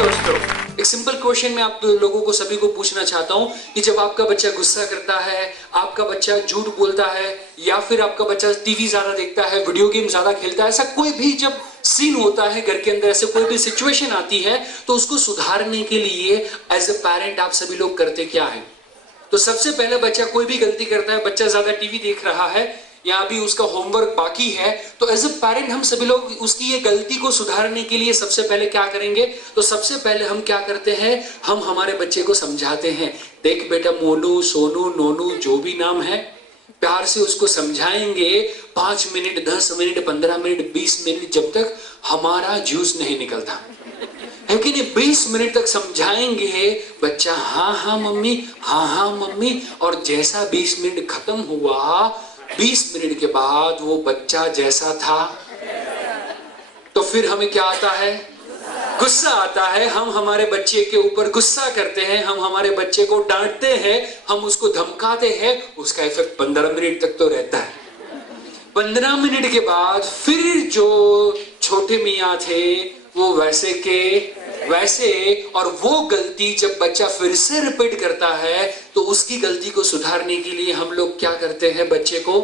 दोस्तों, एक simple question मैं आप लोगों को सभी को पूछना चाहता हूं कि जब आपका बच्चा गुस्सा करता है, आपका बच्चा झूठ बोलता है, या फिर आपका बच्चा टीवी ज्यादा देखता है, वीडियो गेम ज्यादा खेलता है, ऐसा कोई भी जब सीन होता है घर के अंदर, ऐसे कोई भी सिचुएशन आती है, तो उसको सुधारने के लिए एज ए पेरेंट आप सभी लोग करते क्या है? तो सबसे पहले बच्चा कोई भी गलती करता है, बच्चा ज्यादा टीवी देख रहा है या अभी उसका होमवर्क बाकी है, तो एज ए पेरेंट हम सभी लोग उसकी ये गलती को सुधारने के लिए सबसे पहले क्या करेंगे? तो सबसे पहले हम क्या करते हैं, हम हमारे बच्चे को समझाते हैं। देख बेटा, मोनू, सोनू, नोनू, जो भी नाम है, प्यार से उसको समझाएंगे 5 मिनट, 10 मिनट, 15 मिनट, 20 मिनट, जब तक हमारा जूस नहीं निकलता है कि नहीं। 20 मिनट तक समझाएंगे, बच्चा हाँ हाँ मम्मी, हाँ हाँ मम्मी, और जैसा 20 मिनट खत्म हुआ, 20 मिनट के बाद वो बच्चा जैसा था, तो फिर हमें क्या आता है? गुस्सा आता है। हम हमारे बच्चे के ऊपर गुस्सा करते हैं, हम हमारे बच्चे को डांटते हैं, हम उसको धमकाते हैं। उसका इफेक्ट 15 मिनट तक तो रहता है। 15 मिनट के बाद फिर जो छोटे मियाँ थे वो वैसे के वैसे, और वो गलती जब बच्चा फिर से रिपीट करता है, तो उसकी गलती को सुधारने के लिए हम लोग क्या करते हैं? बच्चे को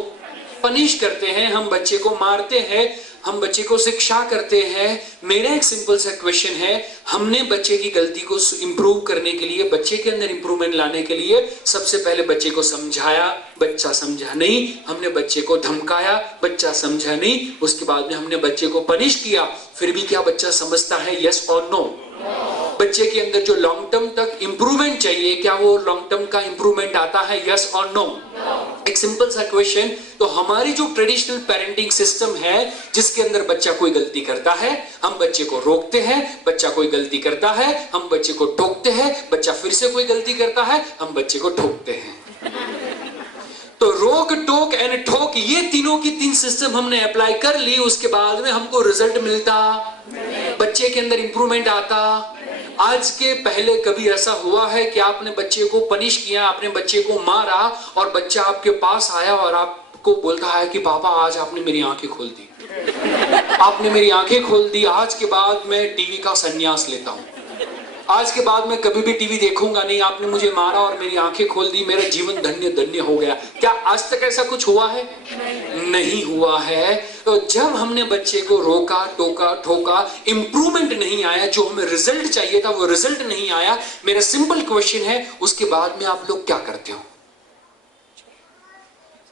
पनिश करते हैं, हम बच्चे को मारते हैं, हम बच्चे को शिक्षा करते हैं। मेरा एक सिंपल सा क्वेश्चन है, हमने बच्चे की गलती को इंप्रूव करने के लिए, बच्चे के अंदर इंप्रूवमेंट लाने के लिए सबसे पहले बच्चे को समझाया, बच्चा समझा नहीं, हमने बच्चे को धमकाया, बच्चा समझा नहीं, उसके बाद में हमने बच्चे को पनिश किया, फिर भी क्या बच्चा समझता है? यस और नो? बच्चे के अंदर जो लॉन्ग टर्म तक इंप्रूवमेंट चाहिए, क्या वो लॉन्ग टर्म का इंप्रूवमेंट आता है? यस और नो? एक सिंपल सा क्वेश्चन। तो हमारी जो ट्रेडिशनल पेरेंटिंग सिस्टम है, जिसके अंदर बच्चा कोई गलती करता है, हम बच्चे को रोकते हैं, बच्चा कोई गलती करता है, हम बच्चे को टोकते हैं, बच्चा फिर से कोई गलती करता है, हम बच्चे को ठोकते हैं। तो रोक, टोक एंड ठोक, ये तीनों की 3 सिस्टम हमने अप्लाई कर ली, उसके बाद में हमको रिजल्ट मिलता, बच्चे के अंदर इंप्रूवमेंट आता। आज के पहले कभी ऐसा हुआ है कि आपने बच्चे को पनिश किया, आपने बच्चे को मारा, और बच्चा आपके पास आया और आपको बोलता है कि पापा आज आपने मेरी आंखें खोल दी, आपने मेरी आंखें खोल दी, आज के बाद मैं टीवी का संन्यास लेता हूं, आज के बाद मैं कभी भी टीवी देखूंगा नहीं, आपने मुझे मारा और मेरी आंखें खोल दी, मेरा जीवन धन्य धन्य हो गया। क्या आज तक ऐसा कुछ हुआ है? नहीं हुआ है। तो जब हमने बच्चे को रोका, टोका, ठोका, इंप्रूवमेंट नहीं आया, जो हमें रिजल्ट चाहिए था वो रिजल्ट नहीं आया, मेरा सिंपल क्वेश्चन है, उसके बाद में आप लोग क्या करते हो?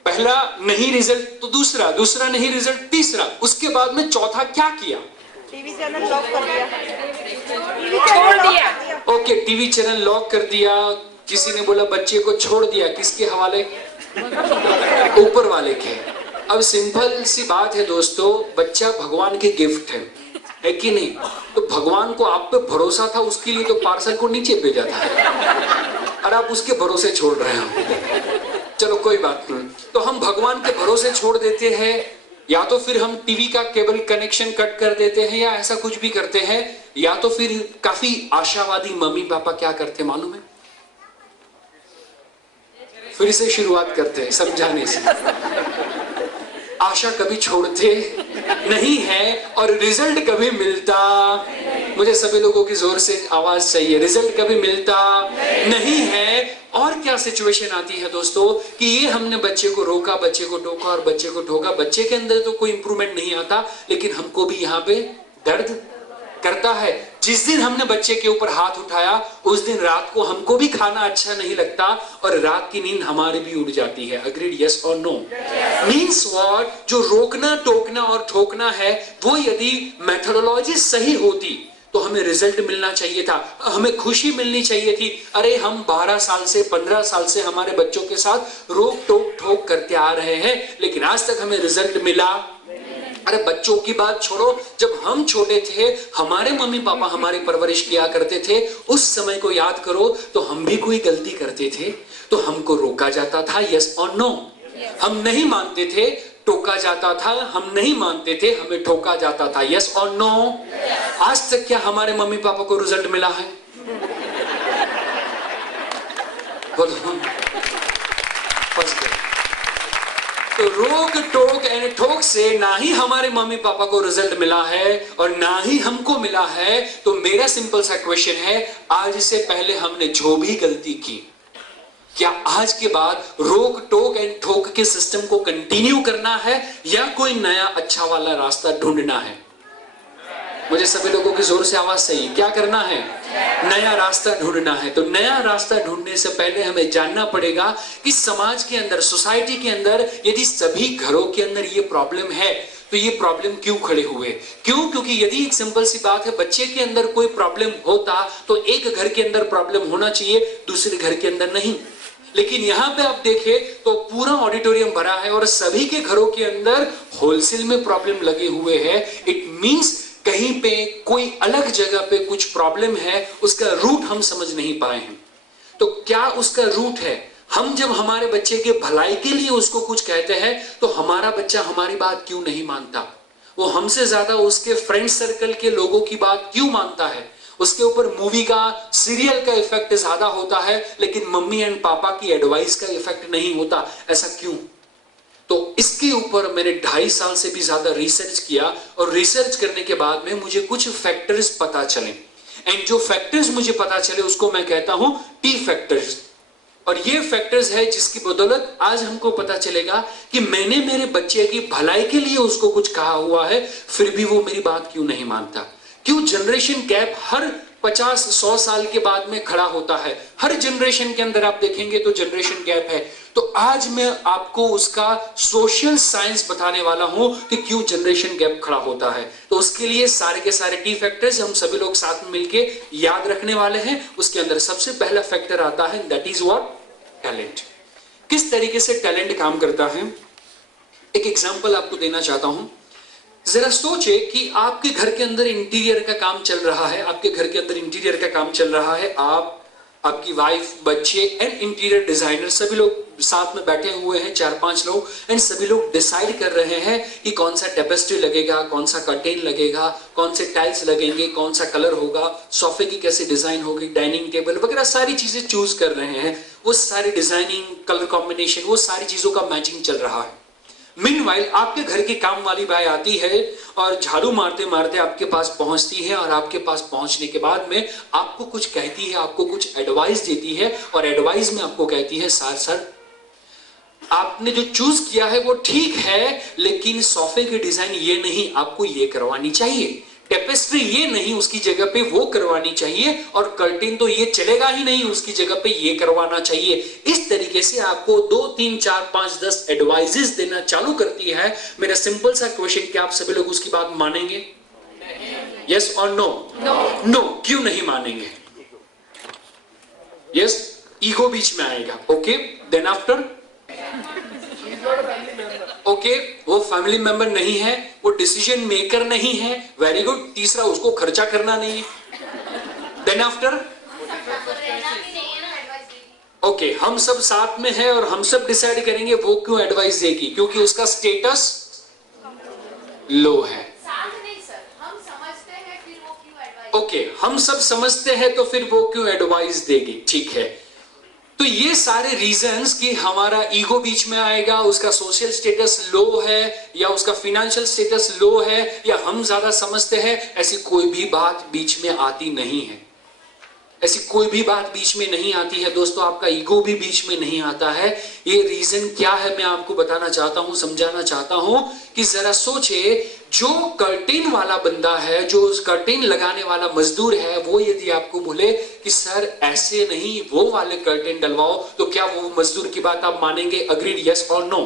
पहला नहीं रिजल्ट, तो दूसरा, दूसरा नहीं रिजल्ट, तीसरा, उसके बाद में चौथा क्या किया? टीवी चैनल लॉक कर दिया, छोड़ दिया। ओके, टीवी चैनल लॉक कर दिया। किसी ने बोला बच्चे को छोड़ दिया, किसके हवाले? ऊपर वाले के। अब सिंपल सी बात है दोस्तों, बच्चा भगवान की गिफ्ट है कि नहीं? तो भगवान को आप पे भरोसा था, उसके लिए तो पार्सल को नीचे भेजा था, और आप उसके भरोसे छोड़ रहे हो। चलो कोई बात नहीं। तो हम भगवान के भरोसे छोड़ देते हैं, या तो फिर हम टीवी का केबल कनेक्शन कट कर देते हैं, या ऐसा कुछ भी करते हैं, या तो फिर काफी आशावादी मम्मी पापा क्या करते मालूम है? फिर से शुरुआत करते हैं समझाने से। आशा कभी छोड़ते नहीं है, और रिजल्ट कभी मिलता, मुझे सभी लोगों की जोर से आवाज चाहिए, रिजल्ट कभी मिलता नहीं है। और क्या सिचुएशन आती है दोस्तों कि ये हमने बच्चे को रोका, बच्चे को टोका और बच्चे को ठोका, बच्चे के अंदर तो कोई इंप्रूवमेंट नहीं आता, लेकिन हमको भी यहाँ पे दर्द करता है। जिस दिन हमने बच्चे के ऊपर हाथ उठाया, उस दिन रात को हमको भी खाना अच्छा नहीं लगता, और रात की नींद हमारी भी उड़ जाती है। अग्रीड? यस और नो? Means what? जो रोकना, टोकना और ठोकना है, वो यदि मेथोडोलॉजी सही होती तो हमें रिजल्ट मिलना चाहिए था, हमें खुशी मिलनी चाहिए थी। अरे हम 12 साल से, 15 साल से हमारे बच्चों के साथ रोक, टोक, ठोक करते आ रहे हैं, लेकिन आज तक हमें रिजल्ट मिला? अरे बच्चों की बात छोड़ो, जब हम छोटे थे, हमारे मम्मी पापा हमारी परवरिश किया करते थे, उस समय को याद करो, तो हम भी कोई गलती करते थे तो हमको रोका जाता था, यस और नो? हम नहीं मानते थे, टोका जाता था, हम नहीं मानते थे, हमें ठोका जाता था, यस और नो? आज तक क्या हमारे मम्मी पापा को रिजल्ट मिला है? बोलो। तो रोक टोक एंड ठोक से ना ही हमारे मम्मी पापा को रिजल्ट मिला है और ना ही हमको मिला है। तो मेरा सिंपल सा क्वेश्चन है, आज से पहले हमने जो भी गलती की, क्या आज के बाद रोक टोक एंड ठोक के सिस्टम को कंटिन्यू करना है या कोई नया अच्छा वाला रास्ता ढूंढना है? मुझे सभी लोगों की जोर से आवाज सही, क्या करना है? नया रास्ता ढूंढना है। तो नया रास्ता ढूंढने से पहले हमें जानना पड़ेगा कि समाज के अंदर, सोसाइटी के अंदर यदि सभी घरों के अंदर ये प्रॉब्लम है तो ये प्रॉब्लम क्यों खड़े हुए? क्यों? क्योंकि यदि एक सिंपल सी बात है, बच्चे के अंदर कोई प्रॉब्लम होता तो एक घर के अंदर प्रॉब्लम होना चाहिए, दूसरे घर के अंदर नहीं। लेकिन यहां पे आप देखें तो पूरा ऑडिटोरियम भरा है और सभी के घरों के अंदर होलसेल में प्रॉब्लम लगे हुए हैं। इट मींस कहीं पे कोई अलग जगह पे कुछ प्रॉब्लम है, उसका रूट हम समझ नहीं पाए हैं। तो क्या उसका रूट है? हम जब हमारे बच्चे के भलाई के लिए उसको कुछ कहते हैं तो हमारा बच्चा हमारी बात क्यों नहीं मानता? वो हमसे ज्यादा उसके फ्रेंड सर्कल के लोगों की बात क्यों मानता है? उसके ऊपर मूवी का, सीरियल का इफेक्ट ज्यादा होता है, लेकिन मम्मी एंड पापा की एडवाइस का इफेक्ट नहीं होता। ऐसा क्यों? तो इसके ऊपर मैंने 2.5 साल से भी ज्यादा रिसर्च किया और रिसर्च करने के बाद में मुझे कुछ फैक्टर्स पता चले। एंड जो फैक्टर्स मुझे पता चले उसको मैं कहता हूं टी फैक्टर्स। और ये फैक्टर्स है जिसकी बदौलत आज हमको पता चलेगा कि मैंने मेरे बच्चे की भलाई के लिए उसको कुछ कहा हुआ है, फिर भी वो मेरी बात क्यों नहीं मानता। क्यों जनरेशन गैप हर 50-100 साल के बाद में खड़ा होता है? हर जनरेशन के अंदर आप देखेंगे तो जनरेशन गैप है। तो आज मैं आपको उसका सोशल साइंस बताने वाला हूं कि क्यों जनरेशन गैप खड़ा होता है। तो उसके लिए सारे के सारे टी फैक्टर्स हम सभी लोग साथ में मिलके याद रखने वाले हैं। उसके अंदर सबसे पहला फैक्टर आता है, दैट इज व्हाट? टैलेंट। किस तरीके से टैलेंट काम करता है, एक एग्जांपल आपको देना चाहता हूं। जरा सोचे कि आपके घर के अंदर इंटीरियर का काम चल रहा है, आपके घर के अंदर इंटीरियर का काम चल रहा है, आप, आपकी वाइफ, बच्चे एंड इंटीरियर डिजाइनर सभी लोग साथ में बैठे हुए हैं, 4-5 लोग, एंड सभी लोग डिसाइड कर रहे हैं कि कौन सा टेपेस्ट्री लगेगा, कौन सा कर्टेन लगेगा, कौन से टाइल्स लगेंगे, कौन सा कलर होगा, सोफे की कैसे डिजाइन होगी, डाइनिंग टेबल वगैरह सारी चीजें चूज कर रहे हैं। वो सारी डिजाइनिंग, कलर कॉम्बिनेशन, वो सारी चीजों का मैचिंग चल रहा है। मीनवाइल आपके घर की काम वाली बाई आती है और झाड़ू मारते मारते आपके पास पहुंचती है और आपके पास पहुंचने के बाद में आपको कुछ कहती है, आपको कुछ एडवाइस देती है और एडवाइस में आपको कहती है, सर आपने जो चूज किया है वो ठीक है, लेकिन सोफे की डिजाइन ये नहीं, आपको ये करवानी चाहिए, टेपेस्ट्री ये नहीं, उसकी जगह पे वो करवानी चाहिए, और कर्टेन तो ये चलेगा ही नहीं, उसकी जगह पे ये करवाना चाहिए। इस तरीके से आपको 2, 3, 4, 5, 10 एडवाइजेस देना चालू करती है। मेरा सिंपल सा क्वेश्चन, क्या आप सभी लोग उसकी बात मानेंगे? यस और नो? नो। क्यों नहीं मानेंगे? यस, ईगो बीच में आएगा। ओके, देन आफ्टर ओके, वो फैमिली मेंबर नहीं है, वो डिसीजन मेकर नहीं है, वेरी गुड। तीसरा, उसको खर्चा करना नहीं है। देन आफ्टर ओके, हम सब साथ में हैं और हम सब डिसाइड करेंगे, वो क्यों एडवाइस देगी? क्योंकि उसका स्टेटस लो है। ओके, हम सब समझते हैं तो फिर वो क्यों एडवाइस देगी? ठीक है। तो ये सारे रीजंस कि हमारा ईगो बीच में आएगा, उसका सोशल स्टेटस लो है या उसका फाइनेंशियल स्टेटस लो है या हम ज्यादा समझते हैं, ऐसी कोई भी बात बीच में आती नहीं है। ऐसी कोई भी बात बीच में नहीं आती है दोस्तों, आपका ईगो भी बीच में नहीं आता है। ये रीजन क्या है मैं आपको बताना चाहता हूं, समझाना चाहता हूं कि जरा सोचे, जो कर्टेन वाला बंदा है, जो कर्टेन लगाने वाला मजदूर है, वो यदि आपको बोले कि सर ऐसे नहीं, वो वाले कर्टेन डलवाओ, तो क्या वो मजदूर की बात आप मानेंगे? अग्रीड, यस और नो?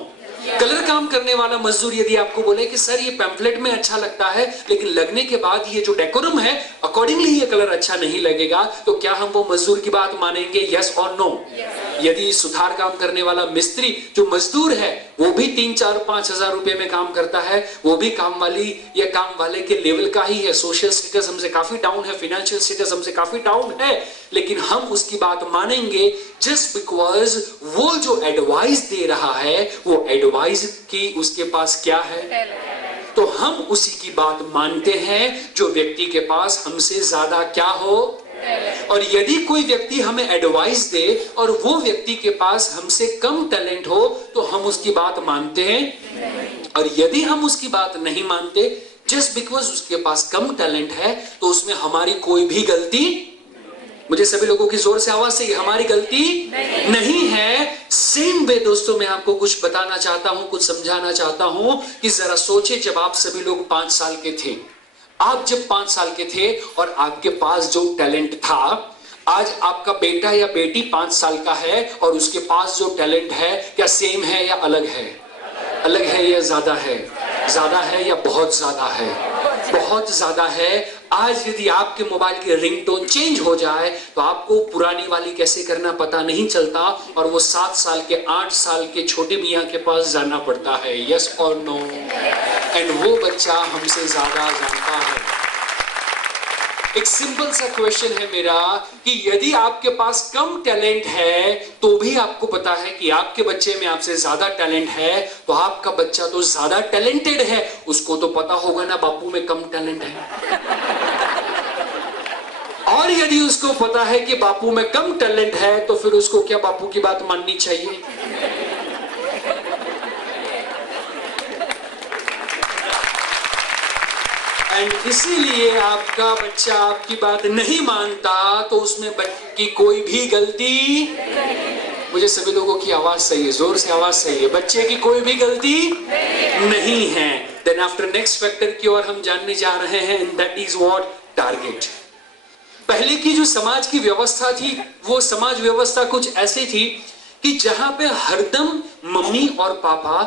कलर काम करने वाला मजदूर यदि आपको बोले कि सर ये पैम्फलेट में अच्छा लगता है, लेकिन लगने के बाद ये जो डेकोरम है अकॉर्डिंगली ये कलर अच्छा नहीं लगेगा, तो क्या हम वो मजदूर की बात मानेंगे? यस और नो? यदि सुधार काम करने वाला मिस्त्री जो मजदूर है वो भी 3, 4, 5 हजार रुपए में काम करता है, वो भी काम वाली या काम वाले के लेवल का ही है, सोशल स्टेटस हमसे काफी डाउन है, फाइनेंशियल स्टेटस हमसे काफी डाउन है, लेकिन हम उसकी बात मानेंगे जस्ट बिकॉज वो जो एडवाइस दे रहा है वो एडवाइस की उसके पास क्या है, तो हम उसी की बात मानते हैं जो व्यक्ति के पास हमसे ज्यादा क्या हो, और यदि कोई व्यक्ति हमें एडवाइस दे और वो व्यक्ति के पास हमसे कम टैलेंट हो तो हम उसकी बात मानते हैं, और यदि हम उसकी बात नहीं मानते जस्ट बिकॉज उसके पास कम टैलेंट है तो उसमें हमारी कोई भी गलती, मुझे सभी लोगों की जोर से आवाज से, हमारी गलती नहीं है। सेम वे दोस्तों मैं आपको कुछ बताना चाहता हूं, कुछ समझाना चाहता हूं कि जरा सोचे, जब आप सभी लोग 5 साल के थे, आप जब 5 साल के थे और आपके पास जो टैलेंट था, आज आपका बेटा या बेटी 5 साल का है और उसके पास जो टैलेंट है क्या सेम है या अलग है? अलग है या ज्यादा है? ज्यादा है या बहुत ज्यादा है? बहुत ज्यादा है। आज यदि आपके मोबाइल की रिंगटोन चेंज हो जाए तो आपको पुरानी वाली कैसे करना पता नहीं चलता और वो 7 साल के 8 साल के छोटे मियाँ के पास जाना पड़ता है। यस और नो? एंड वो बच्चा हमसे ज्यादा जानता है। एक सिंपल सा क्वेश्चन है मेरा कि यदि आपके पास कम टैलेंट है तो भी आपको पता है कि आपके बच्चे में आपसे ज्यादा टैलेंट है, तो आपका बच्चा तो ज्यादा टैलेंटेड है, उसको तो पता होगा ना बापू में कम टैलेंट है। और यदि उसको पता है कि बापू में कम टैलेंट है तो फिर उसको क्या बापू की बात माननी चाहिए? एंड इसीलिए आपका बच्चा आपकी बात नहीं मानता तो उसमें बच्चे की कोई भी गलती, मुझे सभी लोगों की आवाज सही है, जोर से आवाज सही है, बच्चे की कोई भी गलती नहीं है। देन आफ्टर नेक्स्ट फैक्टर की ओर हम जानने जा रहे हैं, and that is what? Target. पहले की जो समाज की व्यवस्था थी वो समाज व्यवस्था कुछ ऐसी थी कि जहां पे हरदम मम्मी और पापा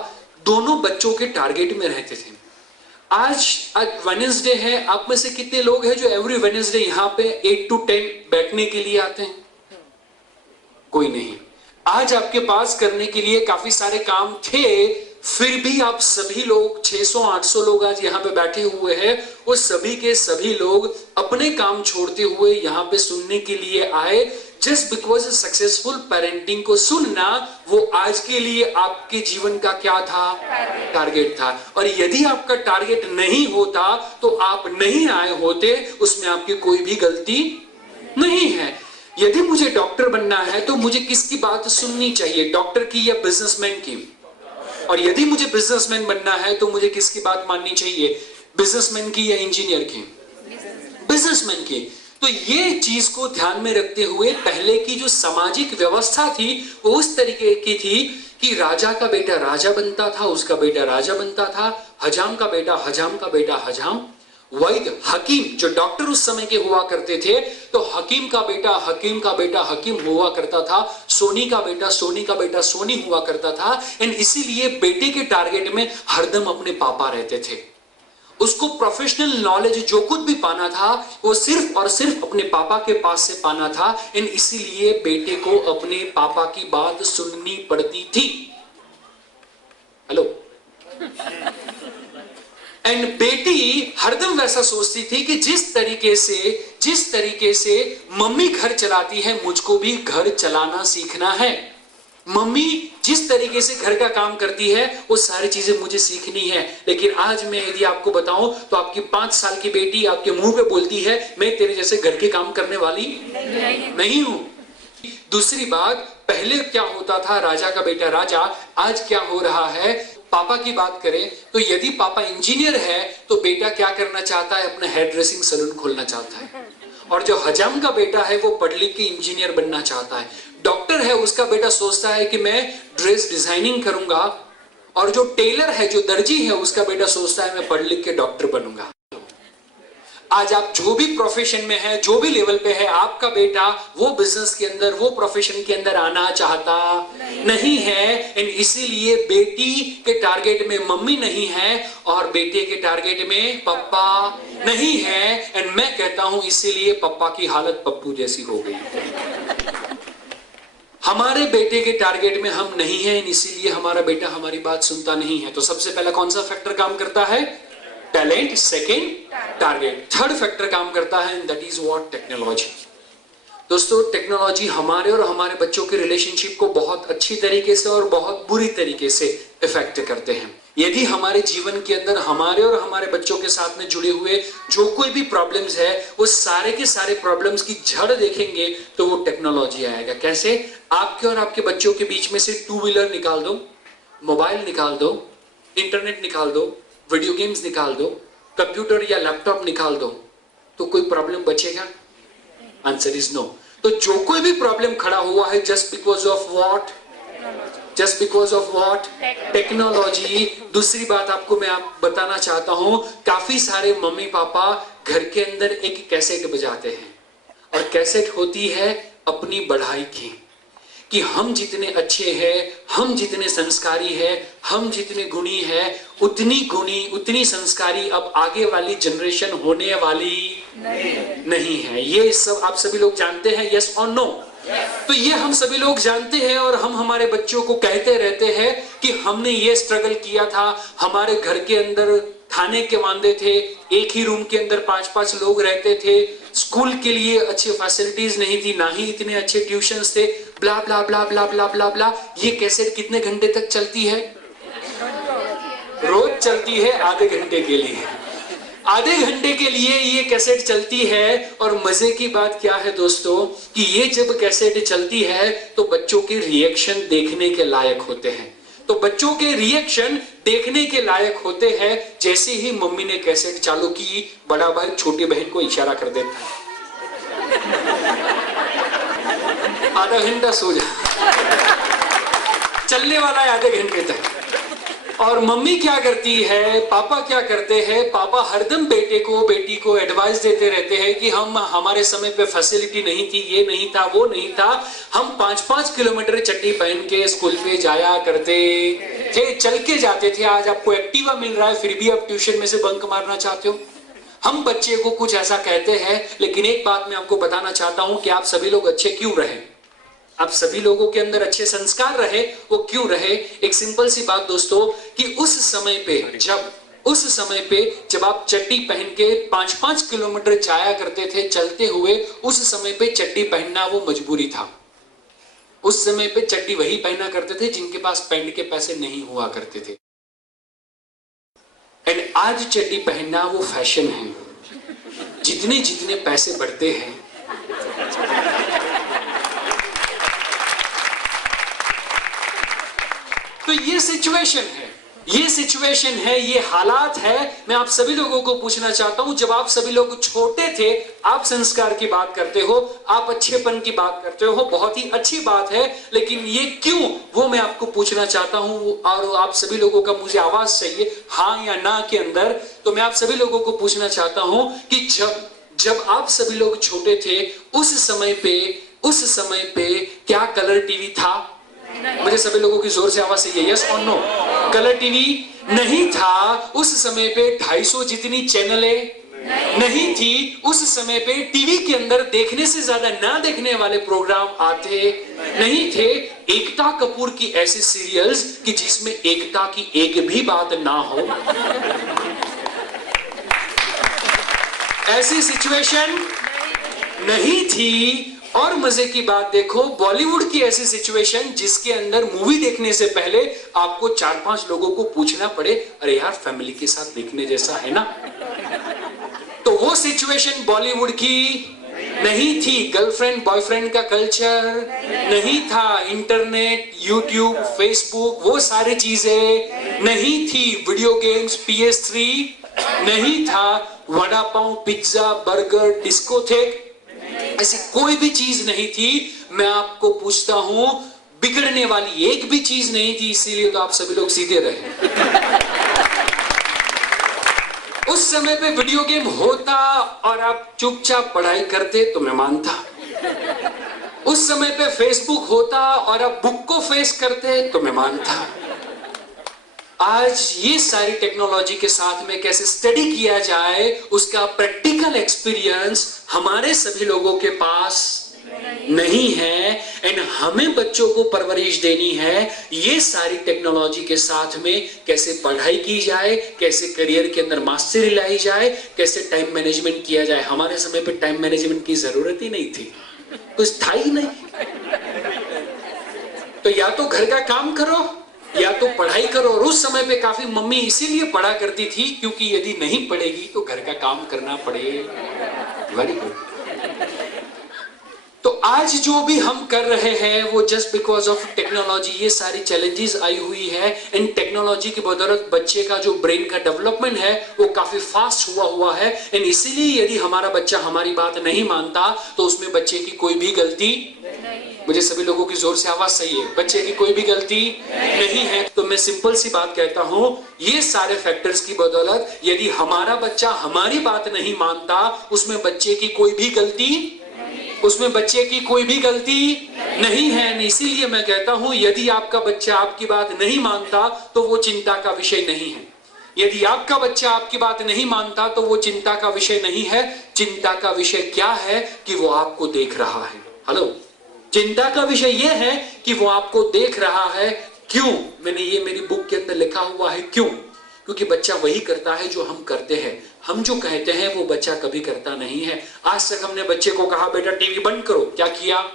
दोनों बच्चों के टारगेट में रहते थे। आज वेडनेसडे है, आप में से कितने लोग हैं जो एवरी वेडनेसडे यहां पे 8 to 10 बैठने के लिए आते हैं? कोई नहीं। आज आपके पास करने के लिए काफी सारे काम थे, फिर भी आप सभी लोग 600-800 लोग आज यहाँ पे बैठे हुए हैं, वो सभी के सभी लोग अपने काम छोड़ते हुए यहाँ पे सुनने के लिए आए। जस्ट बिकॉज सक्सेसफुल पेरेंटिंग को सुनना वो आज के लिए आपके जीवन का क्या था? टारगेट था। और यदि आपका टारगेट नहीं होता तो आप नहीं आए होते, उसमें आपकी कोई भी गलती नहीं है। यदि मुझे डॉक्टर बनना है तो मुझे किसकी बात सुननी चाहिए, डॉक्टर की या बिजनेसमैन की? और यदि मुझे बिजनेसमैन बनना है तो मुझे किसकी बात माननी चाहिए, बिजनेसमैन की या इंजीनियर की? बिजनेसमैन की। तो ये चीज को ध्यान में रखते हुए पहले की जो सामाजिक व्यवस्था थी वो उस तरीके की थी कि राजा का बेटा राजा बनता था, उसका बेटा राजा बनता था, हजाम का बेटा हजाम का बेटा हजाम, वैद्य हकीम जो डॉक्टर उस समय के हुआ करते थे तो हकीम का बेटा हकीम का बेटा हकीम हुआ करता था, सोनी का बेटा सोनी का बेटा सोनी हुआ करता था। एंड इसीलिए बेटे के टारगेट में हरदम अपने पापा रहते थे। उसको प्रोफेशनल नॉलेज जो कुछ भी पाना था वो सिर्फ और सिर्फ अपने पापा के पास से पाना था। एंड इसीलिए बेटे को अपने पापा की बात सुननी पड़ती थी। हेलो। एंड बेटी हरदम वैसा सोचती थी कि जिस तरीके से मम्मी घर चलाती है मुझको भी घर चलाना सीखना है। मम्मी जिस तरीके से घर का काम करती है वो सारी चीजें मुझे सीखनी है। लेकिन आज मैं यदि आपको बताऊं तो आपकी 5 साल की बेटी आपके मुंह पे बोलती है मैं तेरे जैसे घर के काम करने वाली नहीं हूं। दूसरी बात, पहले क्या होता था, राजा का बेटा राजा, आज क्या हो रहा है? पापा की बात करें तो यदि पापा इंजीनियर है तो बेटा क्या करना चाहता है? अपना हेयर ड्रेसिंग सैलून खोलना चाहता है। और जो हजाम का बेटा है वो पढ़ लिख के इंजीनियर बनना चाहता है। डॉक्टर है उसका बेटा सोचता है कि मैं ड्रेस डिजाइनिंग करूंगा। और जो टेलर है जो दर्जी है उसका बेटा सोचता है मैं पढ़ लिख के डॉक्टर बनूंगा। आज आप जो भी प्रोफेशन में है, जो भी लेवल पे है, आपका बेटा वो बिजनेस के अंदर वो प्रोफेशन के अंदर आना चाहता नहीं है। एंड इसीलिए बेटी के टारगेट में मम्मी नहीं है और बेटे के टारगेट में पापा नहीं है। एंड मैं कहता हूं इसीलिए पापा की हालत पप्पू जैसी हो गई। हमारे बेटे के टारगेट में हम नहीं हैं, इसीलिए हमारा बेटा हमारी बात सुनता नहीं है। तो सबसे पहला कौन सा फैक्टर काम करता है? Talent. Second, target. Third factor काम करता है, दैट इज व्हाट? टेक्नोलॉजी। दोस्तों, टेक्नोलॉजी हमारे और हमारे बच्चों के रिलेशनशिप को बहुत अच्छी तरीके से और बहुत बुरी तरीके से इफेक्ट करते हैं। यदि हमारे जीवन के अंदर हमारे और हमारे बच्चों के साथ में जुड़े हुए जो कोई भी प्रॉब्लम्स है, वो सारे के सारे प्रॉब्लम्स की जड़ देखेंगे तो वो टेक्नोलॉजी आएगा। कैसे? आपके और आपके बच्चों के बीच में से टू व्हीलर निकाल दो, मोबाइल निकाल दो, इंटरनेट निकाल दो, वीडियो गेम्स निकाल दो, कंप्यूटर या लैपटॉप निकाल दो, तो कोई प्रॉब्लम बचेगा? Answer is no. तो जो कोई भी प्रॉब्लम खड़ा हुआ है just because of what? Just because of what? Technology. दूसरी बात आपको मैं बताना चाहता हूं, काफी सारे मम्मी पापा घर के अंदर एक कैसेट बजाते हैं, और कैसेट होती है अपनी बढ़ाई की, कि हम जितने अच्छे हैं, हम जितने संस्कारी हैं, हम जितने गुणी हैं, उतनी गुणी उतनी संस्कारी अब आगे वाली जनरेशन होने वाली नहीं है। ये सब आप सभी लोग जानते हैं, यस और नो? तो ये हम सभी लोग जानते हैं, और हम हमारे बच्चों को कहते रहते हैं कि हमने ये स्ट्रगल किया था, हमारे घर के अंदर खाने के वांदे थे, एक ही रूम के अंदर 5-5 लोग रहते थे, स्कूल के लिए अच्छी फैसिलिटीज नहीं थी, ना ही इतने अच्छे ट्यूशंस थे, ब्ला ब्ला ब्ला ब्ला ब्ला ब्ला ब्ला। ये कैसेट कितने घंटे तक चलती है? रोज चलती है आधे घंटे के लिए। आधे घंटे के लिए ये कैसेट चलती है, और मजे की बात क्या है दोस्तों, कि ये जब कैसेट चलती है तो बच्चों के रिएक्शन देखने के लायक होते हैं। तो बच्चों के रिएक्शन देखने के लायक होते हैं। जैसे ही मम्मी ने कैसेट चालू की, बड़ा भाई छोटी बहन को इशारा कर देता है, आधा घंटा सो जा, चलने वाला है आधे घंटे तक। और मम्मी क्या करती है, पापा क्या करते हैं, पापा हरदम बेटे को बेटी को एडवाइस देते रहते हैं कि हमारे समय पे फैसिलिटी नहीं थी, ये नहीं था, वो नहीं था, हम 5-5 किलोमीटर चड्डी पहन के स्कूल पे जाया करते थे, चल के जाते थे। आज आपको एक्टिवा मिल रहा है, फिर भी आप ट्यूशन में से बंक मारना चाहते हो। हम बच्चे को कुछ ऐसा कहते हैं, लेकिन एक बात मैं आपको बताना चाहता हूं कि आप सभी लोग अच्छे क्यों रहे, आप सभी लोगों के अंदर अच्छे संस्कार रहे, वो क्यों रहे? एक सिंपल सी बात दोस्तों, कि उस समय पे जब आप चड्डी पहन के 5-5 किलोमीटर जाया करते थे चलते हुए, उस समय पे चड्डी पहनना वो मजबूरी था। उस समय पे चड्डी वही पहना करते थे जिनके पास पैंट के पैसे नहीं हुआ करते थे। एंड आज चड्डी पहनना वो फैशन है। जितने जितने पैसे बढ़ते हैं, तो ये सिचुएशन है, ये हालात है। मैं आप सभी लोगों को पूछना चाहता हूं, जब आप सभी लोग छोटे थे, आप संस्कार की बात करते हो, आप अच्छेपन की बात करते हो, बहुत ही अच्छी बात है, लेकिन ये क्यों, वो मैं आपको पूछना चाहता हूं। और आप सभी लोगों का मुझे आवाज चाहिए, हाँ या ना के अंदर। तो मैं आप सभी लोगों को पूछना चाहता हूं कि जब आप सभी लोग छोटे थे, उस समय पे क्या कलर टीवी था? मुझे सभी लोगों की जोर से आवाज चाहिए, यस और नो? कलर टीवी नहीं था। उस समय पे 250 जितनी चैनलें नहीं थी। उस समय पे टीवी के अंदर देखने से ज्यादा ना देखने वाले प्रोग्राम आते नहीं थे। एकता कपूर की ऐसे सीरियल्स कि जिसमें एकता की एक भी बात ना हो, ऐसी सिचुएशन नहीं थी। और मजे की बात देखो, बॉलीवुड की ऐसी सिचुएशन जिसके अंदर मूवी देखने से पहले आपको 4-5 लोगों को पूछना पड़े, अरे यार फैमिली के साथ देखने जैसा है ना? तो वो सिचुएशन बॉलीवुड की नहीं थी। गर्लफ्रेंड बॉयफ्रेंड का कल्चर नहीं था। इंटरनेट, यूट्यूब, फेसबुक, वो सारी चीजें नहीं थी। वीडियो गेम्स, PS3 नहीं था। Vada pav, pizza, burger, discotheque, ऐसी कोई भी चीज नहीं थी। मैं आपको पूछता हूं, बिगड़ने वाली एक भी चीज नहीं थी, इसीलिए तो आप सभी लोग सीधे रहे। उस समय पे वीडियो गेम होता और आप चुपचाप पढ़ाई करते तो मैं मानता। उस समय पे फेसबुक होता और आप बुक को फेस करते तो मैं मानता। आज ये सारी टेक्नोलॉजी के साथ में कैसे स्टडी किया जाए, उसका प्रैक्टिकल एक्सपीरियंस हमारे सभी लोगों के पास नहीं है। एंड हमें बच्चों को परवरिश देनी है ये सारी टेक्नोलॉजी के साथ में, कैसे पढ़ाई की जाए, कैसे करियर के अंदर मास्टरी लाई जाए, कैसे टाइम मैनेजमेंट किया जाए। हमारे समय पे टाइम मैनेजमेंट की जरूरत ही नहीं थी, कुछ था ही नहीं। तो या तो घर का काम करो या तो पढ़ाई करो। और उस समय पे काफी मम्मी इसीलिए पढ़ा करती थी क्योंकि यदि नहीं पढ़ेगी तो घर का काम करना पड़े। Very good. तो आज जो भी हम कर रहे हैं वो जस्ट बिकॉज ऑफ टेक्नोलॉजी, ये सारी चैलेंजेस आई हुई है। इन टेक्नोलॉजी की बदौलत बच्चे का जो ब्रेन का डेवलपमेंट है वो काफी फास्ट हुआ है। एंड इसीलिए यदि हमारा बच्चा हमारी बात नहीं मानता तो उसमें बच्चे की कोई भी गलती, मुझे सभी लोगों की जोर से आवाज सही है, बच्चे की कोई भी गलती नहीं है। तो मैं सिंपल सी बात कहता हूं, ये सारे फैक्टर्स की बदौलत यदि हमारा बच्चा हमारी बात नहीं मानता, उसमें बच्चे की कोई भी गलती, उसमें बच्चे की कोई भी गलती नहीं है। इसीलिए मैं कहता हूं, यदि आपका बच्चा आपकी बात नहीं मानता तो वो चिंता का विषय नहीं है। यदि आपका बच्चा आपकी बात नहीं मानता तो वो चिंता का विषय नहीं है। चिंता का विषय क्या है कि वो आपको देख रहा है। हेलो, चिंता का विषय यह है कि वो आपको देख रहा है। क्यों? मैंने ये मेरी बुक के अंदर लिखा हुआ है। क्यों? क्योंकि बच्चा वही करता है जो हम करते हैं। हम जो कहते हैं वो बच्चा कभी करता नहीं है। आज तक हमने बच्चे को कहा बेटा टीवी बंद करो, क्या किया?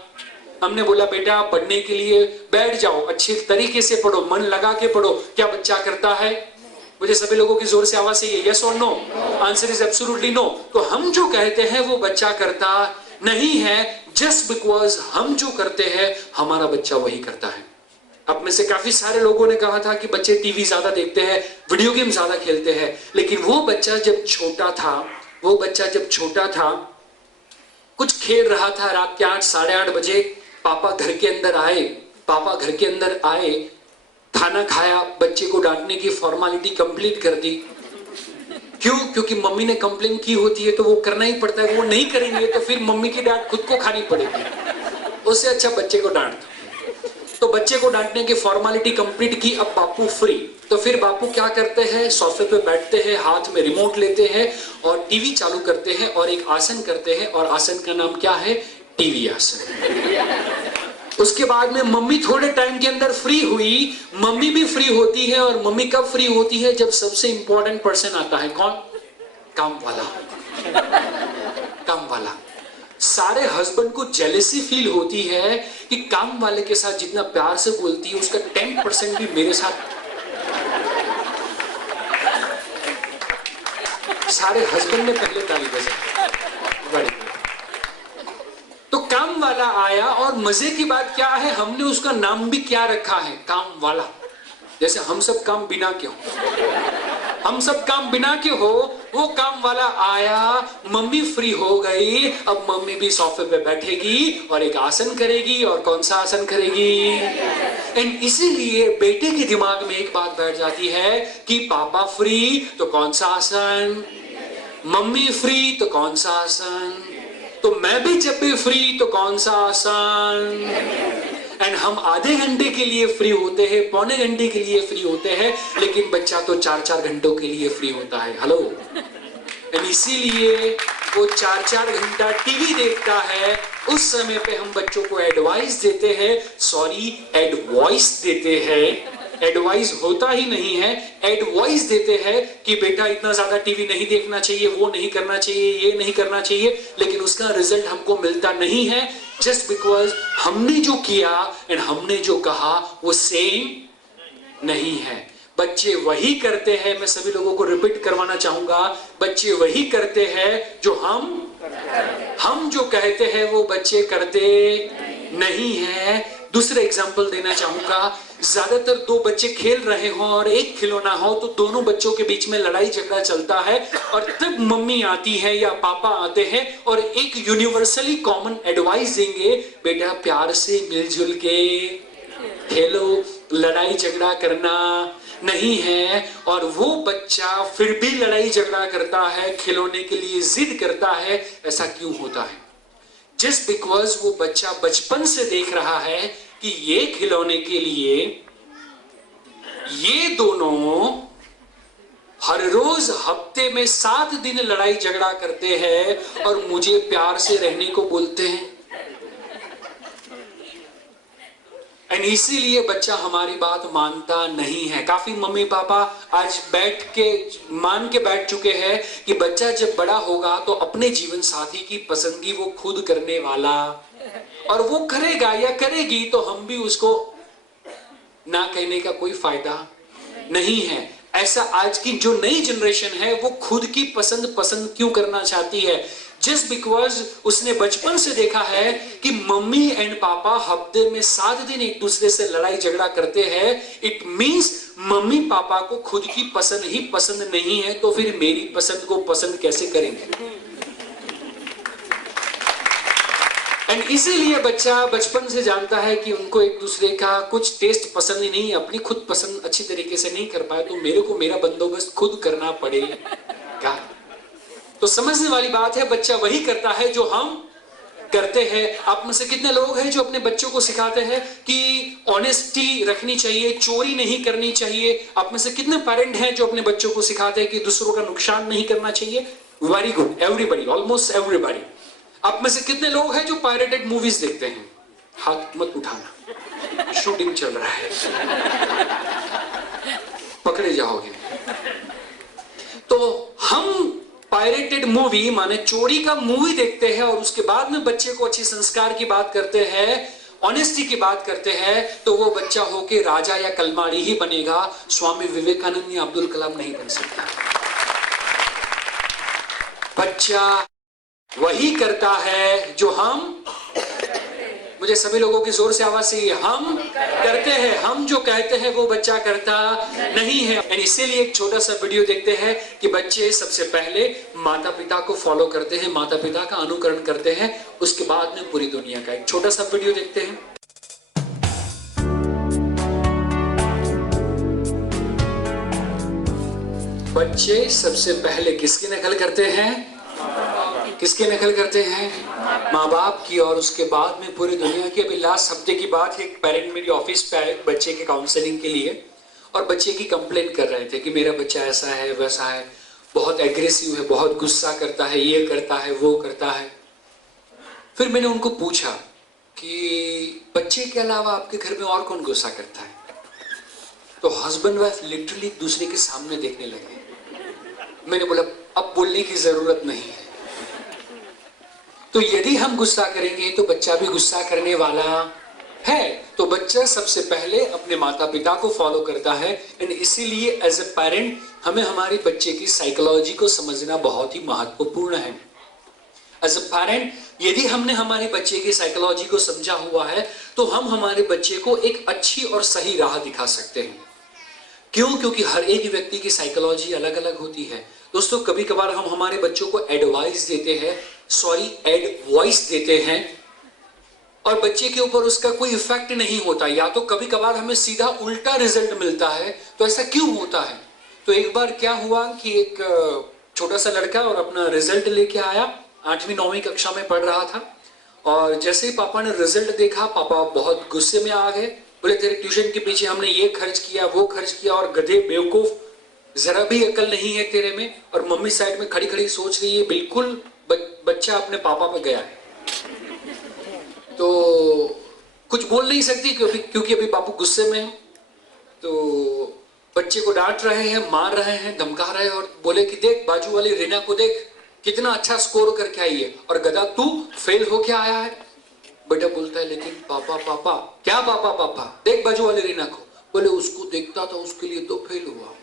हमने बोला बेटा पढ़ने के लिए बैठ जाओ, अच्छे तरीके से पढ़ो, मन लगा के पढ़ो, क्या बच्चा करता है? मुझे सभी लोगों की जोर से आवाज से ये यस और no? Answer is absolutely no. तो हम जो कहते हैं वो बच्चा करता नहीं है, जस्ट बिकॉज हम जो करते हैं हमारा बच्चा वही करता है। अब में से काफी सारे लोगों ने कहा था कि बच्चे टीवी ज्यादा देखते हैं, वीडियो गेम ज्यादा खेलते हैं, लेकिन वो बच्चा जब छोटा था, कुछ खेल रहा था, रात के 8 साढ़े 8 बजे पापा घर के अंदर आए, खाना खाया, बच्चे को डांटने की फॉर्मेलिटी कंप्लीट कर दी। क्यों? क्योंकि मम्मी ने कंप्लेन की होती है तो वो करना ही पड़ता है। वो नहीं करेंगे तो फिर मम्मी की डांट खुद को खानी पड़ेगी। उससे अच्छा बच्चे को डांट दो। तो बच्चे को डांटने की फॉर्मेलिटी कंप्लीट की, अब बापू फ्री। तो फिर बापू क्या करते हैं? सोफे पे बैठते हैं, हाथ में रिमोट लेते हैं और टीवी चालू करते हैं और एक आसन करते हैं, और आसन का नाम क्या है? टीवी आसन। उसके बाद में मम्मी थोड़े टाइम के अंदर फ्री हुई। मम्मी भी फ्री होती है, और मम्मी कब फ्री होती है? जब सबसे इंपॉर्टेंट पर्सन आता है। कौन? काम वाला। सारे हस्बैंड को जेलेसी फील होती है कि काम वाले के साथ जितना प्यार से बोलती है उसका 10% भी मेरे साथ। सारे हस्बैंड ने पहले ताली बजाई। तो काम वाला आया, और मजे की बात क्या है, हमने उसका नाम भी क्या रखा है? काम वाला। जैसे हम सब काम बिना के हो, वो काम वाला आया, मम्मी फ्री हो गई, अब मम्मी भी सोफे पे बैठेगी और एक आसन करेगी। और कौन सा आसन करेगी? एंड इसीलिए बेटे के दिमाग में एक बात बैठ जाती है कि पापा फ्री तो कौन सा आसन, मम्मी फ्री तो कौन सा आसन, तो मैं भी जब भी फ्री तो कौन सा आसन। एंड हम आधे घंटे के लिए फ्री होते हैं, पौने घंटे के लिए फ्री होते हैं, लेकिन बच्चा तो 4-4 घंटों के लिए फ्री होता है। हेलो, एंड इसीलिए वो 4-4 घंटा टीवी देखता है। उस समय पे हम बच्चों को एडवाइस देते हैं, एडवाइस देते हैं। एडवाइस होता ही नहीं है, एडवाइस देते हैं कि बेटा इतना ज्यादा टीवी नहीं देखना चाहिए, वो नहीं करना चाहिए, ये नहीं करना चाहिए, लेकिन उसका रिजल्ट हमको मिलता नहीं है, जस्ट बिकॉज हमने जो किया एंड हमने जो कहा वो सेम नहीं है। बच्चे वही करते हैं, मैं सभी लोगों को रिपीट करवाना चाहूंगा, बच्चे वही करते हैं जो हम जो कहते हैं वो बच्चे करते नहीं है। दूसरा एग्जांपल देना चाहूंगा, ज्यादातर 2 बच्चे खेल रहे हो और एक खिलौना हो तो दोनों बच्चों के बीच में लड़ाई झगड़ा चलता है, और तब मम्मी आती है या पापा आते हैं और एक यूनिवर्सली कॉमन एडवाइस देंगे, बेटा प्यार से मिलजुल के खेलो, लड़ाई झगड़ा करना नहीं है। और वो बच्चा फिर भी लड़ाई झगड़ा करता है, खिलौने के लिए जिद करता है। ऐसा क्यों होता है? जस्ट बिकॉज वो बच्चा बचपन से देख रहा है कि ये खिलौने के लिए ये दोनों हर रोज हफ्ते में 7 दिन लड़ाई झगड़ा करते हैं और मुझे प्यार से रहने को बोलते हैं। एंड इसीलिए बच्चा हमारी बात मानता नहीं है। काफी मम्मी पापा आज मान के बैठ चुके हैं कि बच्चा जब बड़ा होगा तो अपने जीवन साथी की पसंदगी वो खुद करने वाला, और वो करेगा या करेगी तो हम भी उसको ना कहने का कोई फायदा नहीं है। ऐसा आज की जो नई जनरेशन है वो खुद की पसंद क्यों करना चाहती है? जस्ट बिकॉज उसने बचपन से देखा है कि मम्मी एंड पापा हफ्ते में 7 दिन एक दूसरे से लड़ाई झगड़ा करते हैं। इट मींस मम्मी पापा को खुद की पसंद ही पसंद नहीं है, तो फिर मेरी पसंद को पसंद कैसे करेंगे? एंड इसीलिए बच्चा बचपन से जानता है कि उनको एक दूसरे का कुछ टेस्ट पसंद ही नहीं है, अपनी खुद पसंद अच्छी तरीके से नहीं कर पाए तो मेरे को मेरा बंदोबस्त खुद करना पड़ेगा। तो समझने वाली बात है, बच्चा वही करता है जो हम करते हैं। आप में से कितने लोग हैं जो अपने बच्चों को सिखाते हैं कि ऑनेस्टी रखनी चाहिए, चोरी नहीं करनी चाहिए? आप में से कितने पेरेंट हैं जो अपने बच्चों को सिखाते हैं कि दूसरों का नुकसान नहीं करना चाहिए? Very good, everybody, almost everybody. आप में से कितने लोग हैं जो पायरेटेड मूवीज देखते हैं? हाथ मत उठाना, शूटिंग चल रहा है, पकड़े जाओगे। तो हम पायरेटेड मूवी माने चोरी का मूवी देखते हैं और उसके बाद में बच्चे को अच्छी संस्कार की बात करते हैं, ऑनेस्टी की बात करते हैं, तो वो बच्चा होके राजा या कलमाड़ी ही बनेगा, स्वामी विवेकानंद या अब्दुल कलाम नहीं बन सकता। बच्चा वही करता है जो हम, मुझे सभी लोगों की जोर से आवाज से ये हम करते हैं। हम जो कहते हैं वो बच्चा करता नहीं है। एंड इसीलिए एक छोटा सा वीडियो देखते हैं कि बच्चे सबसे पहले माता पिता को फॉलो करते हैं, माता पिता का अनुकरण करते हैं, उसके बाद में पूरी दुनिया का। एक छोटा सा वीडियो देखते हैं। बच्चे सबसे पहले किसकी नकल करते हैं? किसकी नकल करते हैं? माँ बाप की, और उसके बाद में पूरी दुनिया की। अभी लास्ट हफ्ते की बात है, एक पेरेंट मेरी ऑफिस पे आए बच्चे के काउंसलिंग के लिए और बच्चे की कंप्लेंट कर रहे थे कि मेरा बच्चा ऐसा है वैसा है, बहुत एग्रेसिव है, बहुत गुस्सा करता है, ये करता है वो करता है। फिर मैंने उनको पूछा कि बच्चे के अलावा आपके घर में और कौन गुस्सा करता है? तो हस्बैंड वाइफ लिटरली एक दूसरे के सामने देखने लगे। मैंने बोला अब बोलने की जरूरत नहीं है। तो यदि हम गुस्सा करेंगे तो बच्चा भी गुस्सा करने वाला है। तो बच्चा सबसे पहले अपने माता पिता को फॉलो करता है। एंड इसीलिए एज ए पेरेंट हमें हमारे बच्चे की साइकोलॉजी को समझना बहुत ही महत्वपूर्ण है। एज ए पेरेंट यदि हमने हमारे बच्चे की साइकोलॉजी को समझा हुआ है तो हम हमारे बच्चे को एक अच्छी और सही राह दिखा सकते हैं। क्यों? क्योंकि हर एक व्यक्ति की साइकोलॉजी अलग अलग होती है। दोस्तों, कभी कभार हम हमारे बच्चों को एडवाइस देते हैं, एडवाइस देते हैं और बच्चे के ऊपर उसका कोई इफेक्ट नहीं होता, या तो कभी कभार हमें सीधा उल्टा रिजल्ट मिलता है। तो ऐसा क्यों होता है? तो एक बार क्या हुआ कि एक छोटा सा लड़का और अपना रिजल्ट लेके आया, 8वीं 9वीं कक्षा में पढ़ रहा था, और जैसे ही पापा ने रिजल्ट देखा पापा बहुत गुस्से में आ गए। बोले तेरे ट्यूशन के पीछे हमने ये खर्च किया वो खर्च किया, और गधे बेवकूफ, जरा भी अकल नहीं है तेरे में। और मम्मी साइड में खड़ी खड़ी सोच रही है बिल्कुल बच्चा अपने पापा पे गया है। तो कुछ बोल नहीं सकती क्योंकि अभी बापू गुस्से में है। तो बच्चे को डांट रहे हैं, मार रहे हैं, धमका रहे हैं और बोले कि देख बाजू वाली रीना को देख कितना अच्छा स्कोर करके आई है, और गधा तू फेल होके आया है। बेटा बोलता है लेकिन पापा पापा क्या पापा पापा, देख बाजू वाली रीना को। बोले उसको देखता था उसके लिए तो फेल हुआ।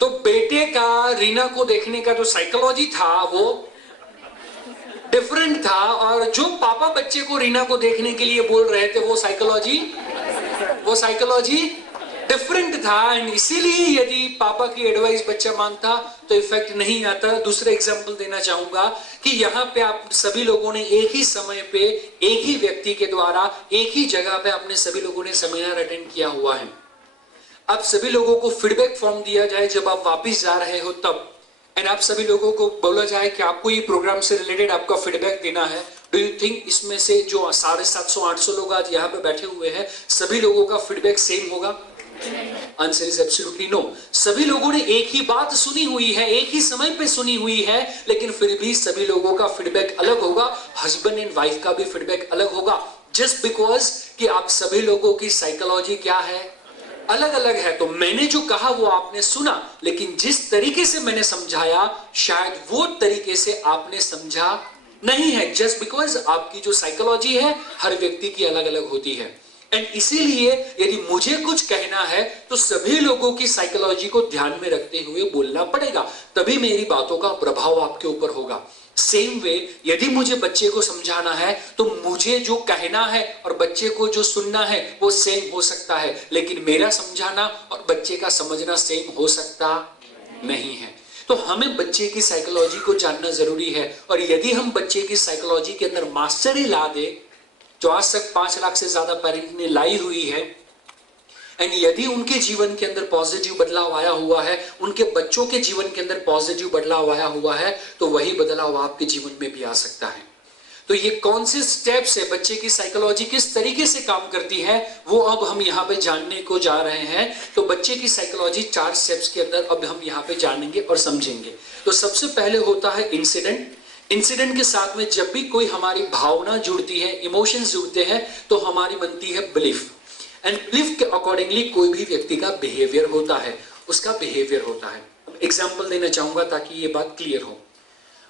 तो बेटे का रीना को देखने का जो साइकोलॉजी था वो डिफरेंट था, और जो पापा बच्चे को रीना को देखने के लिए बोल रहे थे वो साइकोलॉजी डिफरेंट था। एंड इसीलिए यदि पापा की एडवाइस बच्चा मानता तो इफेक्ट नहीं आता। दूसरा एग्जांपल देना चाहूंगा कि यहाँ पे आप सभी लोगों ने एक ही समय पे एक ही व्यक्ति के द्वारा एक ही जगह पे आपने सभी लोगों ने सेमिनार अटेंड किया हुआ है। आप सभी लोगों को फीडबैक फॉर्म दिया जाए जब आप वापिस जा रहे हो तब, एंड आप सभी लोगों को बोला जाए कि आपको ये प्रोग्राम से रिलेटेड आपका फीडबैक देना है। डू यू थिंक इसमें से जो 750-800 लोग आज यहाँ पे बैठे हुए हैं सभी लोगों का फीडबैक सेम होगा? Answer is absolutely no. सभी लोगों ने एक ही बात सुनी हुई है, एक ही समय पे सुनी हुई है, लेकिन फिर भी सभी लोगों का फीडबैक अलग होगा। हस्बैंड एंड वाइफ का भी फीडबैक अलग होगा, जस्ट बिकॉज कि आप सभी लोगों की साइकोलॉजी क्या है, अलग अलग है। तो मैंने जो कहा वो आपने सुना, लेकिन जिस तरीके से मैंने समझाया शायद वो तरीके से आपने समझा नहीं है, जस्ट बिकॉज आपकी जो साइकोलॉजी है हर व्यक्ति की अलग अलग होती है। एंड इसीलिए यदि मुझे कुछ कहना है तो सभी लोगों की साइकोलॉजी को ध्यान में रखते हुए बोलना पड़ेगा, तभी मेरी बातों का प्रभाव आपके ऊपर होगा। सेम वे यदि मुझे बच्चे को समझाना है तो मुझे जो कहना है और बच्चे को जो सुनना है वो सेम हो सकता है, लेकिन मेरा समझाना और बच्चे का समझना सेम हो सकता नहीं है। तो हमें बच्चे की साइकोलॉजी को जानना जरूरी है, और यदि हम बच्चे की साइकोलॉजी के अंदर मास्टरी ला दे, जो आज तक 5 लाख से ज्यादा पेरेंट ने लाई हुई है, एंड यदि उनके जीवन के अंदर पॉजिटिव बदलाव आया हुआ है, उनके बच्चों के जीवन के अंदर पॉजिटिव बदलाव आया हुआ है, तो वही बदलाव आपके जीवन में भी आ सकता है। तो ये कौन से स्टेप्स है, बच्चे की साइकोलॉजी किस तरीके से काम करती है, वो अब हम यहाँ पे जानने को जा रहे हैं। तो बच्चे की साइकोलॉजी 4 स्टेप्स के अंदर अब हम यहाँ पे जानेंगे और समझेंगे। तो सबसे पहले होता है इंसिडेंट। इंसिडेंट के साथ में जब भी कोई हमारी भावना जुड़ती है, इमोशंस जुड़ते हैं, तो हमारी बनती है बिलीफ, एंड बिलीफ के अकॉर्डिंगली कोई भी व्यक्ति का बिहेवियर होता है, उसका बिहेवियर होता है। एग्जाम्पल देना चाहूंगा ताकि ये बात क्लियर हो।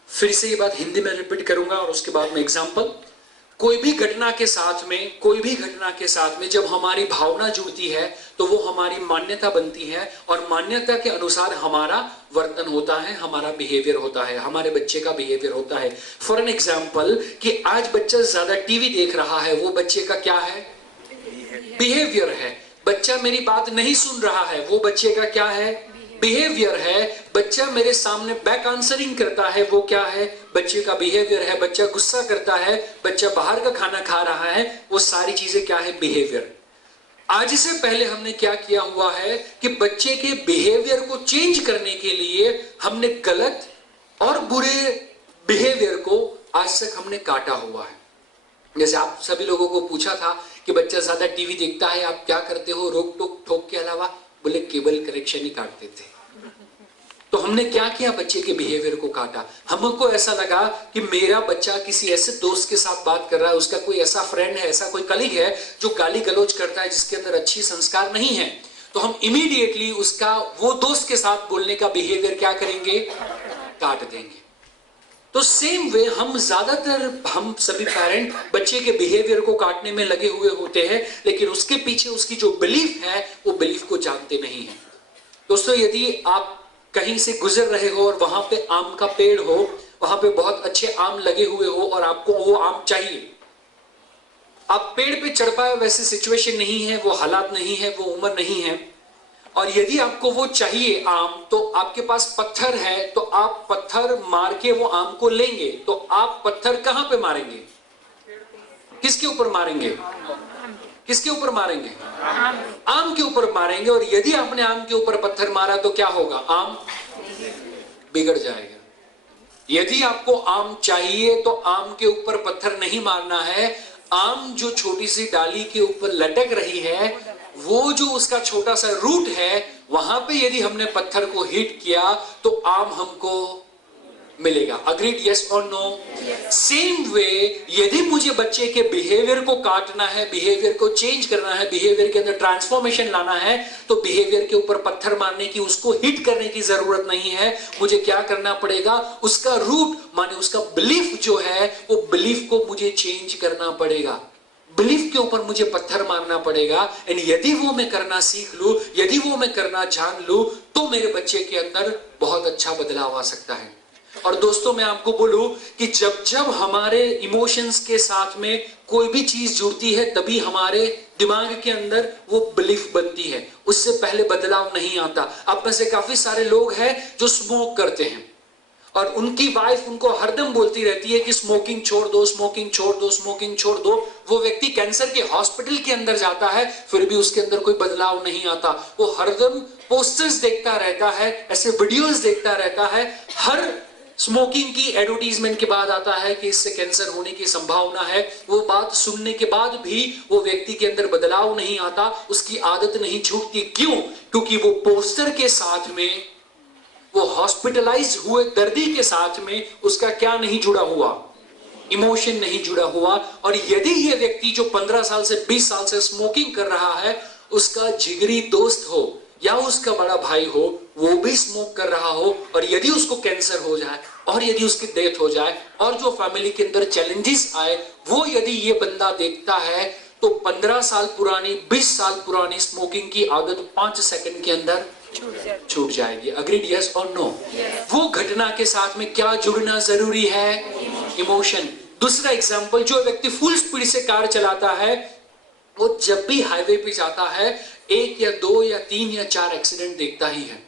फिर से ये बात हिंदी में रिपीट करूंगा और उसके बाद में एग्जाम्पल। कोई भी घटना के साथ में जब हमारी भावना जुड़ती है तो वो हमारी मान्यता बनती है, और मान्यता के अनुसार हमारा वर्तन होता है, हमारा बिहेवियर होता है, हमारे बच्चे का बिहेवियर होता है। फॉर एन एग्जाम्पल कि आज बच्चा ज्यादा टीवी देख रहा है, वो बच्चे का क्या है? बिहेवियर है। बच्चा मेरी बात नहीं सुन रहा है, वो बच्चे का क्या है? बिहेवियर है। बच्चा मेरे सामने बैक आंसरिंग करता है, वो क्या है? बच्चे का बिहेवियर है। बच्चा गुस्सा करता है, बच्चा बाहर का खाना खा रहा है, वो सारी चीजें क्या है? बिहेवियर। आज से पहले हमने क्या किया हुआ है कि बच्चे के बिहेवियर को चेंज करने के लिए हमने गलत और बुरे बिहेवियर को आज तक हमने काटा हुआ है। जैसे आप सभी लोगों को पूछा था कि बच्चा ज्यादा टीवी देखता है, आप क्या करते हो रोक टोक ठोक के अलावा? बोले केबल कनेक्शन ही काटते थे। तो हमने क्या किया? बच्चे के बिहेवियर को काटा। हमको ऐसा लगा कि मेरा बच्चा किसी ऐसे दोस्त के साथ बात कर रहा है, उसका कोई ऐसा फ्रेंड है, ऐसा कोई कलीग है जो गाली गलौज करता है, जिसके अंदर अच्छी संस्कार नहीं है, तो हम इमीडिएटली उसका वो दोस्त के साथ बोलने का बिहेवियर क्या करेंगे? काट देंगे। तो सेम वे हम सभी पेरेंट बच्चे के बिहेवियर को काटने में लगे हुए होते हैं, लेकिन उसके पीछे उसकी जो बिलीफ है वो बिलीफ को जानते नहीं है। दोस्तों, यदि आप कहीं से गुजर रहे हो और वहां पे आम का पेड़ हो, वहां पे बहुत अच्छे आम लगे हुए हो और आपको वो आम चाहिए, आप पेड़ पे चढ़ पाए वैसे सिचुएशन नहीं है, वो हालात नहीं है, वो उम्र नहीं है, और यदि आपको वो चाहिए आम, तो आपके पास पत्थर है, तो आप पत्थर मार के वो आम को लेंगे। तो आप पत्थर कहां पे मारेंगे? किसके ऊपर मारेंगे? किसके ऊपर मारेंगे? आम के ऊपर मारेंगे। और यदि आपने आम के ऊपर पत्थर मारा तो क्या होगा? आम बिगड़ जाएगा। यदि आपको आम चाहिए तो आम के ऊपर पत्थर नहीं मारना है। आम जो छोटी सी डाली के ऊपर लटक रही है, वो जो उसका छोटा सा रूट है, वहां पे यदि हमने पत्थर को हिट किया तो आम हमको मिलेगा। अग्रीड? यस और नो? सेम वे यदि मुझे बच्चे के बिहेवियर को काटना है, बिहेवियर को चेंज करना है, बिहेवियर के अंदर ट्रांसफॉर्मेशन लाना है, तो बिहेवियर के ऊपर पत्थर मारने की, उसको हिट करने की जरूरत नहीं है। मुझे क्या करना पड़ेगा? उसका रूट माने उसका बिलीफ जो है, वो बिलीफ को मुझे चेंज करना पड़ेगा। बिलीफ के ऊपर मुझे पत्थर मारना पड़ेगा। एंड यदि वो मैं करना सीख लूं, यदि वो मैं करना जान लूं, तो मेरे बच्चे के अंदर बहुत अच्छा बदलाव आ सकता है। और दोस्तों, मैं आपको बोलूं कि जब जब हमारे इमोशंस के साथ में कोई भी चीज जुड़ती है, तभी हमारे दिमाग के अंदर वो बिलीफ बनती है। उससे पहले बदलाव नहीं आता। आप में से काफी सारे लोग हैं जो स्मोक करते हैं, और उनकी वाइफ उनको हरदम बोलती रहती है कि स्मोकिंग छोड़ दो, स्मोकिंग छोड़ दो, स्मोकिंग छोड़ दो। वो व्यक्ति कैंसर के हॉस्पिटल के अंदर जाता है, फिर भी उसके अंदर कोई बदलाव नहीं आता। वो हरदम पोस्टर्स देखता रहता है, ऐसे वीडियोस देखता रहता है। हर स्मोकिंग की एडवर्टीजमेंट के बाद आता है कि इससे कैंसर होने की संभावना है। वो बात सुनने के बाद भी वो व्यक्ति के अंदर बदलाव नहीं आता, उसकी आदत नहीं छूटती। क्यों? क्योंकि वो पोस्टर के साथ में, वो हॉस्पिटलाइज हुए दर्दी के साथ में उसका क्या नहीं जुड़ा हुआ? इमोशन नहीं जुड़ा हुआ। और यदि ये व्यक्ति जो 15 साल से 20 साल से स्मोकिंग कर रहा है, उसका जिगरी दोस्त हो, या उसका बड़ा भाई हो वो भी स्मोक कर रहा हो, और यदि उसको कैंसर हो जाए और यदि उसकी डेथ हो जाए और जो फैमिली के अंदर चैलेंजेस आए वो यदि ये बंदा देखता है, तो 15 साल पुरानी 20 साल पुरानी स्मोकिंग की आदत 5 सेकंड के अंदर छूट जाएगी। अग्रीड, यस और नो? वो घटना के साथ में क्या जुड़ना जरूरी है? इमोशन। दूसरा एग्जाम्पल, जो व्यक्ति फुल स्पीड से कार चलाता है वो जब भी हाईवे पे जाता है 1 या 2 या 3 या 4 एक्सीडेंट देखता ही है,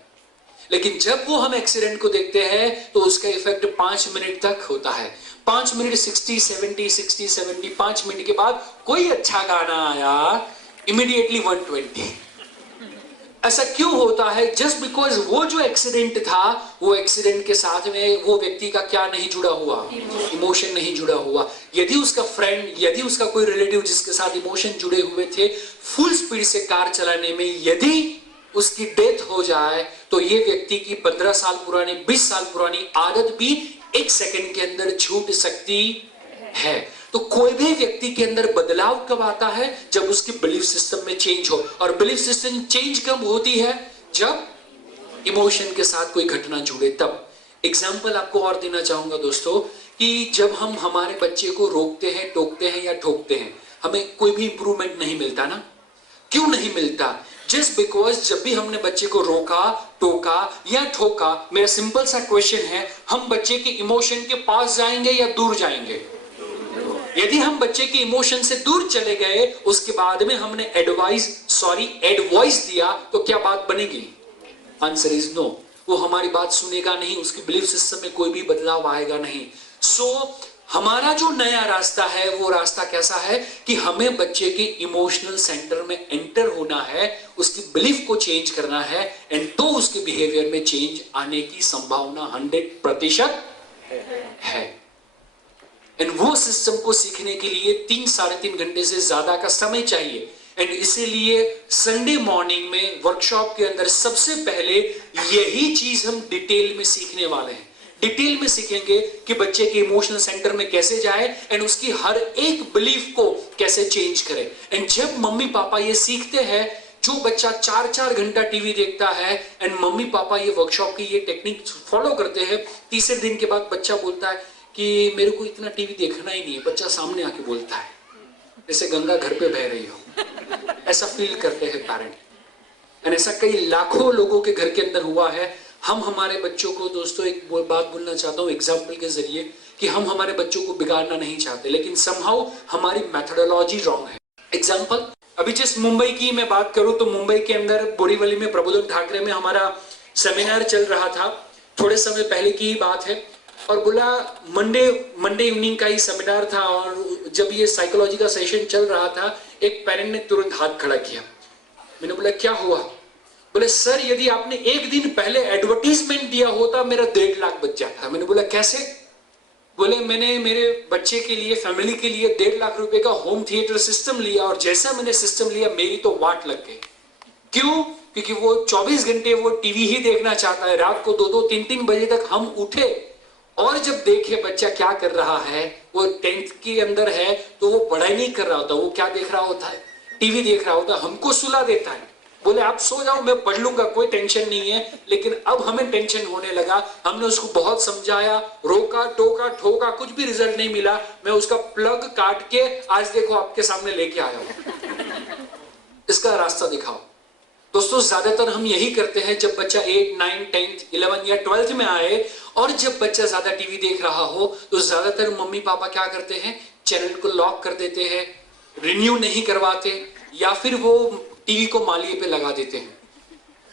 लेकिन जब वो हम एक्सीडेंट को देखते हैं तो उसका इफेक्ट 5 मिनट तक होता है। 5 मिनट 60-70 5 मिनट के बाद कोई अच्छा गाना आया, इमीडिएटली 120। ऐसा क्यों होता है? जस्ट बिकॉज वो जो एक्सीडेंट था, वो एक्सीडेंट के साथ में वो व्यक्ति का क्या नहीं जुड़ा हुआ? इमोशन नहीं जुड़ा हुआ। यदि उसका फ्रेंड, यदि उसका कोई रिलेटिव जिसके साथ इमोशन जुड़े हुए थे, फुल स्पीड से कार चलाने में यदि उसकी डेथ हो जाए, तो ये व्यक्ति की 15 साल पुरानी 20 साल पुरानी आदत भी 1 सेकंड के अंदर छूट सकती है। तो कोई भी व्यक्ति के अंदर बदलाव कब आता है? जब उसकी बिलीफ सिस्टम में चेंज हो। और बिलीफ सिस्टम चेंज कब होती है? जब इमोशन के साथ कोई घटना जुड़े तब। एग्जाम्पल आपको और देना चाहूंगा दोस्तों, कि जब हम हमारे बच्चे को रोकते हैं, टोकते हैं या ठोकते हैं, हमें कोई भी इंप्रूवमेंट नहीं मिलता ना। क्यों नहीं मिलता? जस्ट बिकॉज जब भी हमने बच्चे को रोका, टोका या ठोका, मेरा सिंपल सा क्वेश्चन है, हम बच्चे के इमोशन के पास जाएंगे या दूर जाएंगे? यदि हम बच्चे के इमोशन से दूर चले गए, उसके बाद में हमने एडवाइस दिया, तो क्या बात बनेगी? Answer is no. वो हमारी बात सुनेगा नहीं, उसकी बिलीफ सिस्टम में कोई भी बदलाव आएगा नहीं। सो हमारा जो नया रास्ता है, वो रास्ता कैसा है कि हमें बच्चे के इमोशनल सेंटर में एंटर होना है, उसकी बिलीफ को चेंज करना है, एंड तो उसके बिहेवियर में चेंज आने की संभावना 100% है। एंड वो सिस्टम को सीखने के लिए 3-3.5 घंटे से ज्यादा का समय चाहिए। एंड इसीलिए संडे मॉर्निंग में वर्कशॉप के अंदर सबसे पहले यही चीज हम डिटेल में सीखने वाले हैं। डिटेल में सीखेंगे कि बच्चे के इमोशनल सेंटर में कैसे जाए एंड उसकी हर एक बिलीफ को कैसे चेंज करें। एंड जब मम्मी पापा ये सीखते हैं, जो बच्चा 4-4 घंटा टीवी देखता है एंड मम्मी पापा ये वर्कशॉप की ये टेक्निक फॉलो करते हैं, तीसरे दिन के बाद बच्चा बोलता है कि मेरे को इतना टीवी देखना ही नहीं है। बच्चा सामने आके बोलता है, जैसे गंगा घर पे बह रही हो, ऐसा फील करते हैं पेरेंट। एंड ऐसा कई लाखों लोगों के घर के अंदर हुआ है। हम हमारे बच्चों को दोस्तों एक बात बोलना चाहता हूँ एग्जाम्पल के जरिए, कि हम हमारे बच्चों को बिगाड़ना नहीं चाहते, लेकिन समहाउ हमारी मेथोडोलॉजी रॉन्ग है। एग्जाम्पल, अभी जिस मुंबई की मैं बात करूं, तो मुंबई के अंदर बोरीवली में प्रबोधन ठाकरे में हमारा सेमिनार चल रहा था। थोड़े समय पहले की ही बात है, और बोला मंडे इवनिंग का ही सेमिनार था, और जब ये साइकोलॉजी का सेशन चल रहा था, एक पेरेंट ने तुरंत हाथ खड़ा किया। मैंने बोला क्या हुआ? बोले सर, यदि आपने एक दिन पहले एडवर्टीजमेंट दिया होता मेरा 1.5 लाख बच जाता। मैंने बोला कैसे? बोले मैंने मेरे बच्चे के लिए, फैमिली के लिए 1.5 लाख रुपए का होम थिएटर सिस्टम लिया, और जैसा मैंने सिस्टम लिया मेरी तो वाट लग गई। क्यों? क्योंकि वो 24 घंटे वो टीवी ही देखना चाहता है। रात को 2-2, 3-3 बजे तक हम उठे और जब देखे बच्चा क्या कर रहा है, वो 10th के अंदर है, तो वो पढ़ाई नहीं कर रहा होता, वो क्या देख रहा होता है? टीवी देख रहा होता। हमको सुला देता है, बोले आप सो जाओ, मैं पढ़ लूंगा, कोई टेंशन नहीं है। लेकिन अब हमें टेंशन होने लगा। हमने उसको बहुत समझाया, रोका, टोका, ठोका, कुछ भी रिजल्ट नहीं मिला। मैं उसका प्लग काट के आज देखो आपके सामने लेके आया हूं। इसका रास्ता दिखाओ। दोस्तों ज्यादातर हम यही करते हैं, जब बच्चा 8, 9, 10th, 11 या 12th में आए और जब बच्चा ज्यादा टीवी देख रहा हो, तो ज्यादातर मम्मी पापा क्या करते हैं, चैनल को लॉक कर देते हैं, रिन्यू नहीं करवाते, या फिर वो टीवी को मालिये पे लगा देते हैं।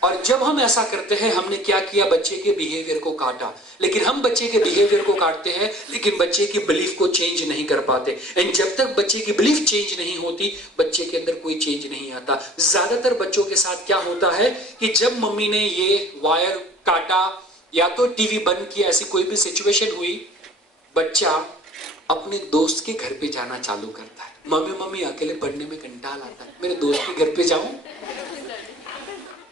और जब हम ऐसा करते हैं, हमने क्या किया, बच्चे के बिहेवियर को काटा। लेकिन हम बच्चे के बिहेवियर को काटते हैं, लेकिन बच्चे की बिलीफ को चेंज नहीं कर पाते। एंड जब तक बच्चे की बिलीफ चेंज नहीं होती, बच्चे के अंदर कोई चेंज नहीं आता। ज्यादातर बच्चों के साथ क्या होता है कि जब मम्मी ने ये वायर काटा या तो टीवी बंद किया, ऐसी कोई भी सिचुएशन हुई, बच्चा अपने दोस्त के घर पे जाना चालू करता है। मम्मी अकेले पढ़ने में कंटाल आता है, मेरे दोस्त के घर पे जाऊं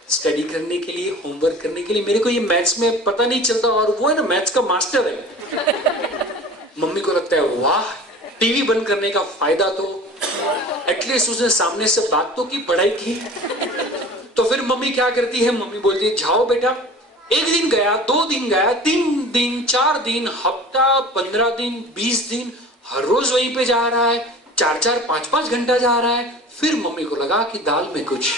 स्टडी करने के लिए, होमवर्क करने के लिए, मेरे को ये मैथ्स में पता नहीं चलता, और वो है ना मैथ्स का मास्टर है। मम्मी को लगता है वाह, टीवी बंद करने का फायदा तो एटलीस्ट उसने सामने से बात तो की, पढ़ाई की। तो फिर मम्मी क्या करती है, मम्मी बोलती है जाओ बेटा। एक दिन गया, 2 दिन गया, 3 दिन, 4 दिन, हफ्ता, 15 दिन, 20 दिन, हर रोज वहीं पे जा रहा है, 4-4, 5-5 घंटा जा रहा है। फिर मम्मी को लगा कि दाल में कुछ,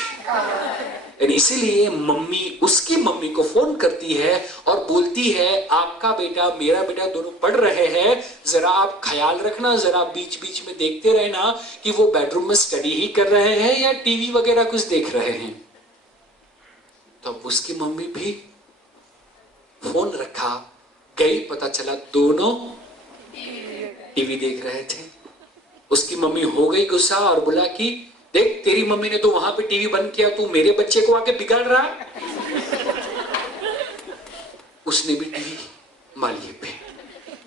इसीलिए मम्मी उसकी मम्मी को फोन करती है और बोलती है आपका बेटा मेरा बेटा दोनों पढ़ रहे हैं, जरा आप ख्याल रखना, जरा बीच बीच में देखते रहना कि वो बेडरूम में स्टडी ही कर रहे हैं या टीवी वगैरह कुछ देख रहे हैं। तब उसकी मम्मी भी फोन रखा, गई, पता चला दोनों टीवी देख रहे थे। उसकी मम्मी हो गई गुस्सा और बोला कि देख तेरी मम्मी ने तो वहां पे टीवी बंद किया, तू मेरे बच्चे को आके बिगाड़ रहा है। उसने भी टीवी मालिए पे।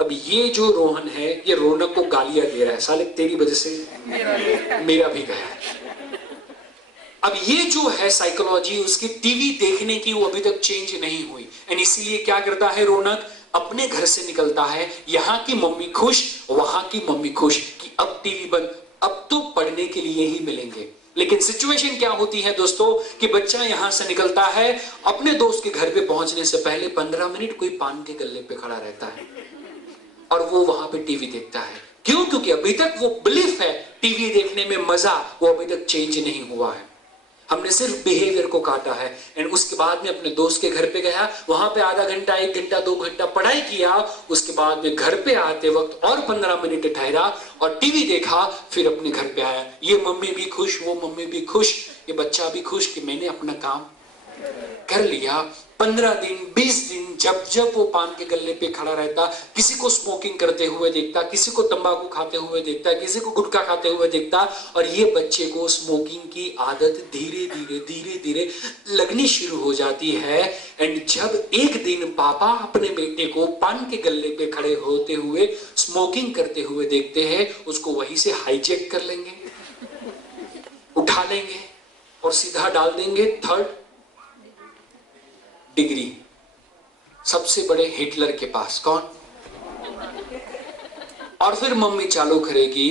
अब ये जो रोहन है ये रौनक को गालियां दे रहा है, साले तेरी वजह से मेरा भी गया। अब ये जो है साइकोलॉजी उसकी टीवी देखने की, वो अभी तक चेंज नहीं हुई। एंड इसीलिए क्या करता है रौनक, अपने घर से निकलता है, यहां की मम्मी खुश, वहां की मम्मी खुश कि अब टीवी बंद, अब तो पढ़ने के लिए ही मिलेंगे। लेकिन सिचुएशन क्या होती है दोस्तों कि बच्चा यहां से निकलता है, अपने दोस्त के घर पे पहुंचने से पहले 15 मिनट कोई पान के गल्ले पे खड़ा रहता है और वो वहां पे टीवी देखता है। क्यों? क्योंकि अभी तक वो बिलीफ है टीवी देखने में मजा, वो अभी तक चेंज नहीं हुआ है। हमने सिर्फ बिहेवियर को काटा है। एंड उसके बाद में अपने दोस्त के घर पे गया, वहां पे आधा घंटा, 1 घंटा, 2 घंटा पढ़ाई किया, उसके बाद में घर पे आते वक्त और 15 मिनट ठहरा और टीवी देखा, फिर अपने घर पे आया। ये मम्मी भी खुश, वो मम्मी भी खुश, ये बच्चा भी खुश कि मैंने अपना काम कर लिया। 15 दिन, 20 दिन जब जब वो पान के गल्ले पे खड़ा रहता, किसी को स्मोकिंग करते हुए देखता, किसी को तंबाकू खाते हुए देखता, किसी को गुटखा खाते हुए देखता, और ये बच्चे को स्मोकिंग की आदत धीरे धीरे धीरे धीरे लगनी शुरू हो जाती है। एंड जब एक दिन पापा अपने बेटे को पान के गल्ले पे खड़े होते हुए स्मोकिंग करते हुए देखते हैं, उसको वहीं से हाईजैक कर लेंगे, उठा लेंगे और सीधा डाल देंगे 3rd डिग्री सबसे बड़े हिटलर के पास। कौन? और फिर मम्मी चालू करेगी,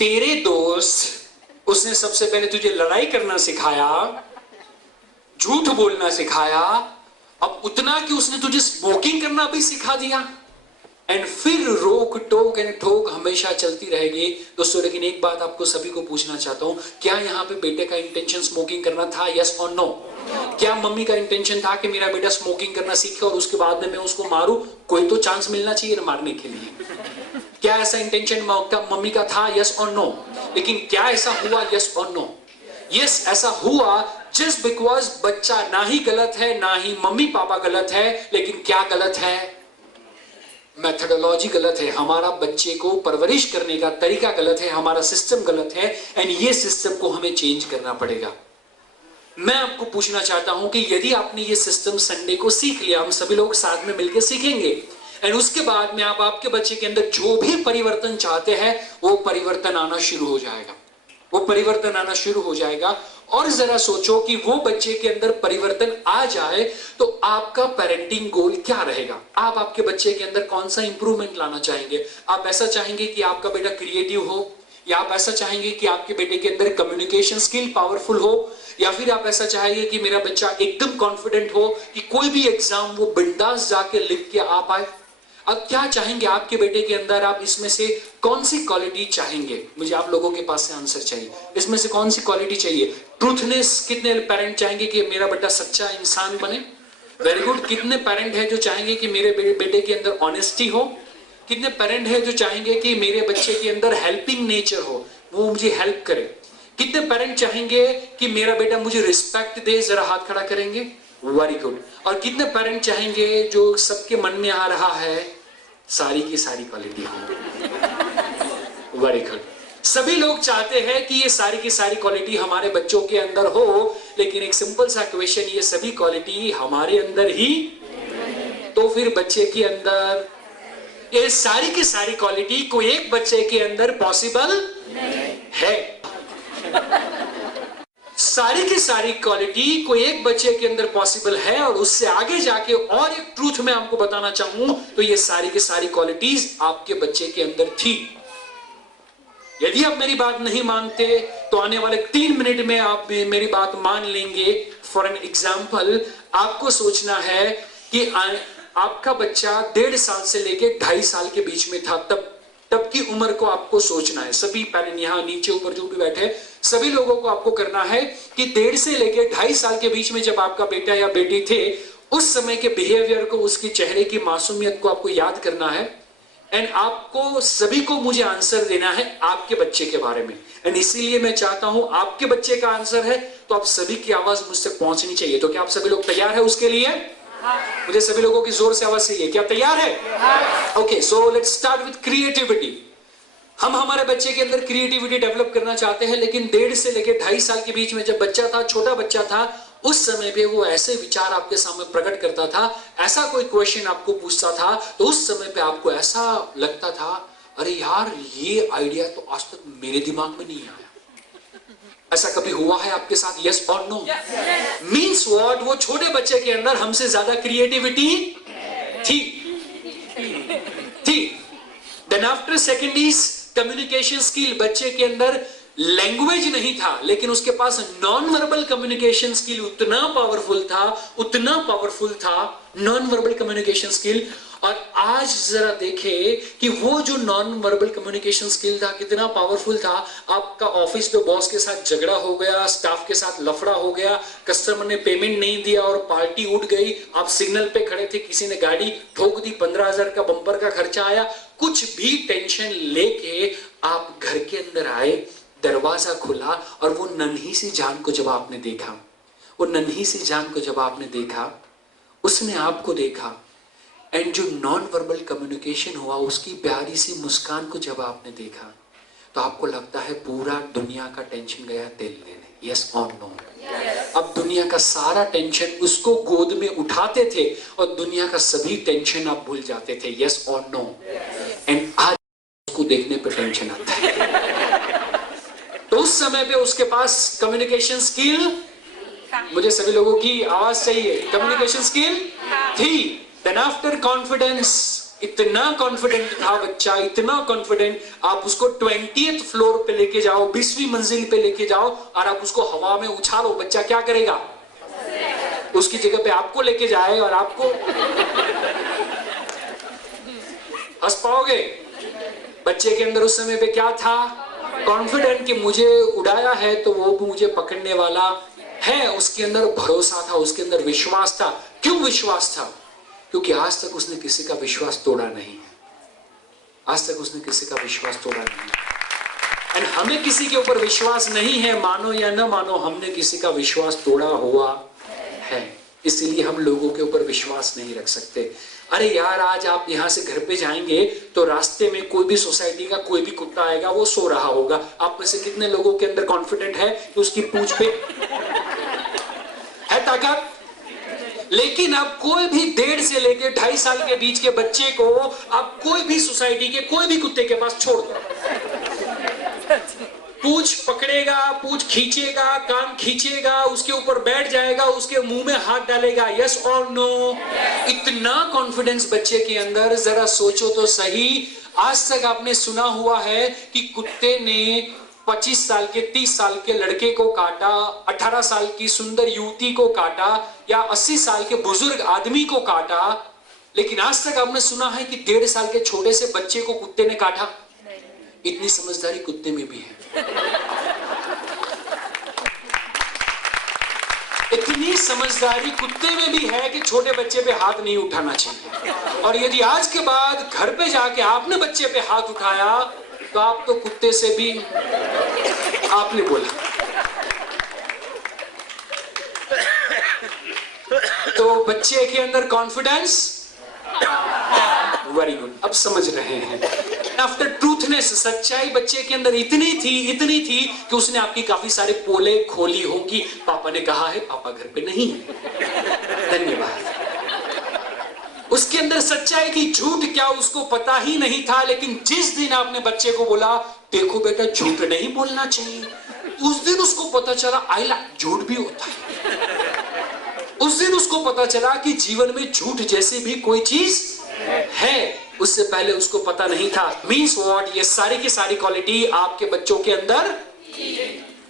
तेरे दोस्त, उसने सबसे पहले तुझे लड़ाई करना सिखाया, झूठ बोलना सिखाया, अब उतना कि उसने तुझे स्मोकिंग करना भी सिखा दिया। एंड फिर रोक टोक एंड ठोक हमेशा चलती रहेगी दोस्तों। लेकिन एक बात आपको सभी को पूछना चाहता हूं, क्या यहाँ पे बेटे का इंटेंशन स्मोकिंग करना था? यस और नो? क्या मम्मी का इंटेंशन था कि मेरा बेटा स्मोकिंग करना सीखे और उसके बाद में मैं उसको मारूं? कोई तो चांस मिलना चाहिए ना मारने के लिए। क्या ऐसा इंटेंशन मम्मी का था? यस और नो? लेकिन क्या ऐसा हुआ? यस और नो? यस, ऐसा हुआ जस्ट बिकॉज बच्चा ना ही गलत है ना ही मम्मी पापा गलत है। लेकिन क्या गलत है? मेथोडोलॉजी गलत है। हमारा बच्चे को परवरिश करने का तरीका गलत है, हमारा सिस्टम गलत है। एंड ये सिस्टम को हमें चेंज करना पड़ेगा। मैं आपको पूछना चाहता हूं कि यदि आपने ये सिस्टम संडे को सीख लिया, हम सभी लोग साथ में मिलकर सीखेंगे, एंड उसके बाद में आप आपके बच्चे के अंदर जो भी परिवर्तन चाहते हैं वो परिवर्तन आना शुरू हो जाएगा, वो परिवर्तन आना शुरू हो जाएगा। और जरा सोचो कि वो बच्चे के अंदर परिवर्तन आ जाए तो आपका पेरेंटिंग गोल क्या रहेगा? आप आपके बच्चे के अंदर कौन सा इंप्रूवमेंट लाना चाहेंगे? आप ऐसा चाहेंगे कि आपका बेटा क्रिएटिव हो, या आप ऐसा चाहेंगे कि आपके बेटे के अंदर कम्युनिकेशन स्किल पावरफुल हो, या फिर आप ऐसा चाहेंगे कि मेरा बच्चा एकदम कॉन्फिडेंट हो कि कोई भी एग्जाम वो बिंदास जाके लिख के आ पाए? अब क्या चाहेंगे आपके बेटे के अंदर? आप इसमें से कौन सी क्वालिटी चाहेंगे? मुझे आप लोगों के पास से आंसर चाहिए। इसमें से कौन सी क्वालिटी चाहिए? ट्रूथनेस, कितने पेरेंट चाहेंगे कि मेरा बेटा सच्चा इंसान बने? Very good. कितने पेरेंट है जो चाहेंगे कि मेरे बेटे के अंदर ऑनेस्टी हो? कितने पेरेंट है जो चाहेंगे कि मेरे बच्चे के अंदर हेल्पिंग नेचर हो, वो मुझे हेल्प करे? कितने पेरेंट चाहेंगे कि मेरा बेटा मुझे रिस्पेक्ट दे? जरा हाथ खड़ा करेंगे। Very good. और कितने पेरेंट चाहेंगे जो सबके मन में आ रहा है, सारी की सारी क्वालिटी हो? Very good. सभी लोग चाहते हैं कि ये सारी की सारी क्वालिटी हमारे बच्चों के अंदर हो, लेकिन एक सिंपल सा क्वेश्चन, ये सभी क्वालिटी हमारे अंदर ही, तो फिर बच्चे के अंदर ये सारी की सारी क्वालिटी कोई एक बच्चे के अंदर पॉसिबल है? सारी की सारी क्वालिटी कोई एक बच्चे के अंदर पॉसिबल है। और उससे आगे जाके और एक ट्रूथ मैं आपको बताना चाहूं तो ये सारी की सारी क्वालिटीज आपके बच्चे के अंदर थी। यदि आप मेरी बात नहीं मानते तो आने वाले 3 मिनट में आप मेरी बात मान लेंगे। फॉर एन एग्जाम्पल आपको सोचना है कि आपका बच्चा 1.5 साल से लेके 2.5 साल के बीच में था, तब की उम्र को आपको सोचना है। सभी पैरेंट यहाँ नीचे ऊपर जो भी बैठे सभी लोगों को आपको करना है कि 1.5 से लेके 2.5 साल के बीच में जब आपका बेटा या बेटी थे, उस समय के बिहेवियर को, उसके चेहरे की मासूमियत को आपको याद करना है। एंड आपको सभी को मुझे आंसर देना है आपके बच्चे के बारे में। एंड इसीलिए मैं चाहता हूं आपके बच्चे का आंसर है तो आप सभी की आवाज मुझसे पहुंचनी चाहिए। तो क्या आप सभी लोग तैयार है उसके लिए? मुझे सभी लोगों की जोर से आवाज चाहिए। क्या तैयार है? Okay, so let's start with creativity. हम हमारे बच्चे के अंदर क्रिएटिविटी डेवलप करना चाहते हैं, लेकिन 1.5 से लेकर 2.5 साल के बीच में जब बच्चा था, छोटा बच्चा था, उस समय पे वो ऐसे विचार आपके सामने प्रकट करता था, ऐसा कोई क्वेश्चन आपको पूछता था तो उस समय पे आपको ऐसा लगता था, अरे यार ये आइडिया तो आज तक मेरे दिमाग में नहीं आया। ऐसा कभी हुआ है आपके साथ? यस और नो? Means what? वो छोटे बच्चे के अंदर हमसे ज्यादा क्रिएटिविटी थी। Then after second is communication skill. बच्चे के अंदर लैंग्वेज नहीं था, लेकिन उसके पास नॉन वर्बल कम्युनिकेशन स्किल उतना पावरफुल था नॉन वर्बल कम्युनिकेशन स्किल। और आज जरा देखें कि वो जो नॉन वर्बल कम्युनिकेशन स्किल था कितना पावरफुल था। आपका ऑफिस पे बॉस के साथ झगड़ा हो गया, स्टाफ के साथ लफड़ा हो गया, कस्टमर ने पेमेंट नहीं दिया और पार्टी उठ गई, आप सिग्नल पे खड़े थे, किसी ने गाड़ी ठोक दी, 15,000 का बम्पर का खर्चा आया, कुछ भी टेंशन लेके आप घर के अंदर आए, दरवाजा खुला और वो नन्ही सी जान को जब आपने देखा, उसने आपको देखा, एंड जो नॉन वर्बल कम्युनिकेशन हुआ, उसकी प्यारी सी मुस्कान को जब आपने देखा तो आपको लगता है पूरा दुनिया का टेंशन गया दिल लेने। यस और नो? अब दुनिया का सारा टेंशन उसको गोद में उठाते थे और दुनिया का सभी टेंशन आप भूल जाते थे। यस और नो? एंड आज उसको देखने पर टेंशन आता है। तो उस समय पे उसके पास कम्युनिकेशन स्किल, मुझे सभी लोगों की आवाज चाहिए, कम्युनिकेशन स्किल थी। देन आफ्टर कॉन्फिडेंस, इतना कॉन्फिडेंट था बच्चा, इतना कॉन्फिडेंट, आप उसको 20th फ्लोर पे लेके जाओ, 20वीं मंजिल पे लेके जाओ और आप उसको हवा में उछालो, बच्चा क्या करेगा? उसकी जगह पे आपको लेके जाए और आपको हंस पाओगे? बच्चे के अंदर उस समय पे क्या था? कॉन्फिडेंट कि मुझे उड़ाया है तो वो मुझे पकड़ने वाला है। उसके अंदर भरोसा था, उसके अंदर विश्वास था। क्यों विश्वास था? क्योंकि आज तक उसने किसी का विश्वास तोड़ा नहीं। एंड हमें किसी के ऊपर विश्वास नहीं है, मानो या न मानो, हमने किसी का विश्वास तोड़ा हुआ है। इसीलिए हम लोगों के ऊपर विश्वास नहीं रख सकते। अरे यार, आज आप यहां से घर पे जाएंगे तो रास्ते में कोई भी सोसाइटी का कोई भी कुत्ता आएगा, वो सो रहा होगा। आप में से कितने लोगों के अंदर कॉन्फिडेंट है कि उसकी पूंछ पे है ताकत? लेकिन आप कोई भी 1.5 से लेकर 2.5 साल के बीच के बच्चे को आप कोई भी सोसाइटी के कोई भी कुत्ते के पास छोड़ दो, पूंछ पकड़ेगा, पूंछ खींचेगा, कान खींचेगा, उसके ऊपर बैठ जाएगा, उसके मुंह में हाथ डालेगा। यस और नो? इतना कॉन्फिडेंस बच्चे के अंदर। जरा सोचो तो सही, आज तक आपने सुना हुआ है कि कुत्ते ने 25 साल के 30 साल के लड़के को काटा, 18 साल की सुंदर युवती को काटा, या 80 साल के बुजुर्ग आदमी को काटा, लेकिन आज तक आपने सुना है कि 1.5 साल के छोटे से बच्चे को कुत्ते ने काटा? इतनी समझदारी कुत्ते में भी है। इतनी समझदारी कुत्ते में भी है कि छोटे बच्चे पे हाथ नहीं उठाना चाहिए। और यदि आज के बाद घर पे जाके आपने बच्चे पे हाथ उठाया तो आप तो कुत्ते से भी, आपने बोला। तो बच्चे के अंदर कॉन्फिडेंस, वेरी गुड, अब समझ रहे हैं। आफ्टर ट्रूथनेस, सच्चाई बच्चे के अंदर इतनी थी कि उसने आपकी काफी सारे पोले खोली होगी। पापा ने कहा है, पापा घर पे नहीं है, धन्यवाद। उसके अंदर सच्चाई थी, झूठ क्या उसको पता ही नहीं था। लेकिन जिस दिन आपने बच्चे को बोला, देखो बेटा झूठ नहीं बोलना चाहिए, उस दिन उसको पता चला आइला झूठ भी होता है। उस दिन उसको पता चला कि जीवन में झूठ जैसी भी कोई चीज है। उससे पहले उसको पता नहीं था। Means what? ये सारी की सारी क्वालिटी आपके बच्चों के अंदर,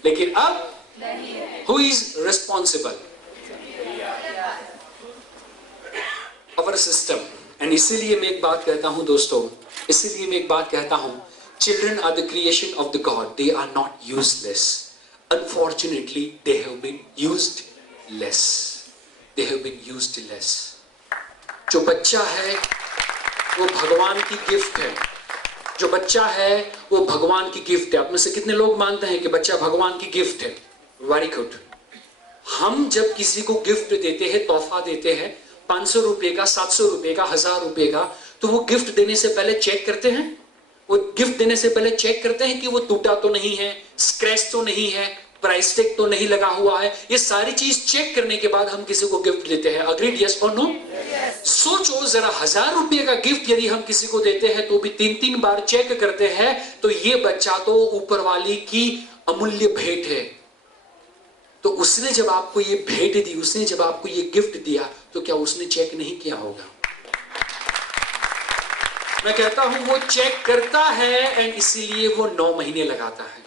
लेकिन अब हु इज रिस्पॉन्सिबल? इसीलिए मैं एक बात कहता हूं दोस्तों, इसीलिए मैं एक बात कहता हूं, children are the creation of the God, they are not useless, unfortunately they have been used less, they have been used less. जो बच्चा है वो भगवान की गिफ्ट है, जो बच्चा है वो भगवान की गिफ्ट है। आप में से कितने लोग मानते हैं कि बच्चा भगवान की गिफ्ट है? Very good. हम जब किसी को गिफ्ट देते हैं, तोहफा देते हैं, 500 रुपए का, 700 रुपए का, 1000 रुपए का, तो वो गिफ्ट देने से पहले चेक करते हैं, वो गिफ्ट देने से पहले चेक करते हैं कि वो टूटा तो नहीं है, स्क्रैच तो नहीं है, प्राइस टैग तो नहीं लगा हुआ है। ये सारी चीज चेक करने के बाद हम किसी को गिफ्ट देते हैं। अग्रीड? यस और नो? सोचो जरा, 1000 रुपए का गिफ्ट यदि हम किसी को देते हैं तो भी 3-3 बार चेक करते हैं, तो ये बच्चा तो ऊपर वाली की अमूल्य भेंट है। तो उसने जब आपको ये भेंट दी, उसने जब आपको ये गिफ्ट दिया, तो क्या उसने चेक नहीं किया होगा? मैं कहता हूं वो चेक करता है, एंड इसीलिए वो 9 महीने लगाता है,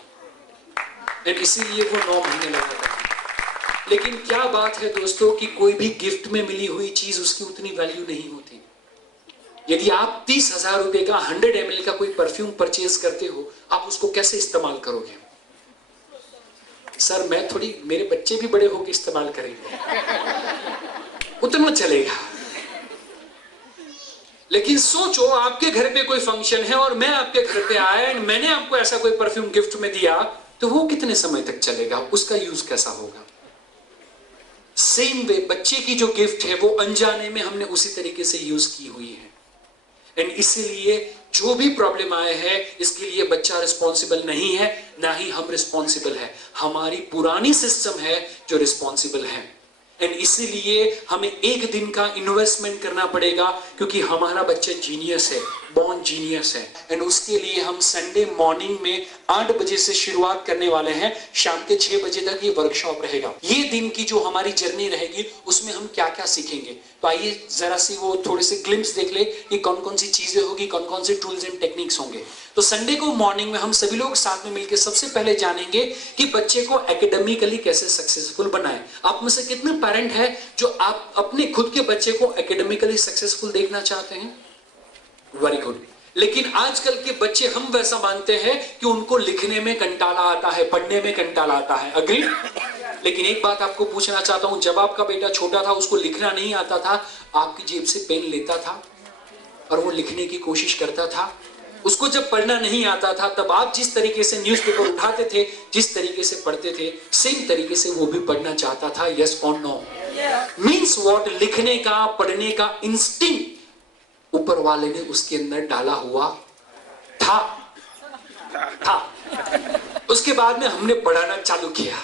एंड इसीलिए वो 9 महीने लगाता है। लेकिन क्या बात है दोस्तों कि कोई भी गिफ्ट में मिली हुई चीज उसकी उतनी वैल्यू नहीं होती। यदि आप 30,000 रुपए का 100 ml का कोई परफ्यूम परचेज करते हो, आप उसको कैसे इस्तेमाल करोगे? सर मैं थोड़ी, मेरे बच्चे भी बड़े होकर इस्तेमाल करेंगे, उतना चलेगा। लेकिन सोचो आपके घर पे कोई फंक्शन है और मैं आपके घर पे आया एंड मैंने आपको ऐसा कोई परफ्यूम गिफ्ट में दिया, तो वो कितने समय तक चलेगा, उसका यूज कैसा होगा? सेम वे बच्चे की जो गिफ्ट है वो अनजाने में हमने उसी तरीके से यूज की हुई है, एंड इसीलिए जो भी प्रॉब्लम आए है इसके लिए बच्चा रिस्पॉन्सिबल नहीं है, ना ही हम रिस्पॉन्सिबल है, हमारी पुरानी सिस्टम है जो रिस्पॉन्सिबल है। एंड इसीलिए हमें एक दिन का इन्वेस्टमेंट करना पड़ेगा, क्योंकि हमारा बच्चा जीनियस है, बॉर्न जीनियस है। एंड उसके लिए हम संडे मॉर्निंग में 8 बजे से शुरुआत करने वाले हैं, शाम के 6 बजे तक ये वर्कशॉप रहेगा। ये दिन की जो हमारी जर्नी रहेगी उसमें हम क्या क्या सीखेंगे, तो आइए जरा सी वो थोड़े से ग्लिम्स देख ले कि कौन कौन सी चीजें होगी, कौन कौन से टूल्स एंड टेक्निक्स होंगे। तो संडे को मॉर्निंग में हम सभी लोग साथ में मिलकर सबसे पहले जानेंगे कि बच्चे को एकेडमिकली कैसे सक्सेसफुल बनाएं। आप में से कितने पेरेंट है जो आप अपने खुद के बच्चे को एकेडमिकली सक्सेसफुल देखना चाहते हैं? Very good. लेकिन आजकल के बच्चे हम वैसा मानते हैं कि उनको लिखने में कंटाला आता है, पढ़ने में कंटाला आता है। अग्री? लेकिन एक बात आपको पूछना चाहता हूं, जब आपका बेटा छोटा था, उसको लिखना नहीं आता था, आपकी जेब से पेन लेता था और वो लिखने की कोशिश करता था? उसको जब पढ़ना नहीं आता था, तब आप जिस तरीके से न्यूज़पेपर उठाते थे, जिस तरीके से पढ़ते थे, सेम तरीके से वो भी पढ़ना चाहता था। यस और नो? Means what? लिखने का, पढ़ने का इंस्टिंक्ट ऊपर वाले ने उसके अंदर डाला हुआ था। उसके बाद में हमने पढ़ाना चालू किया।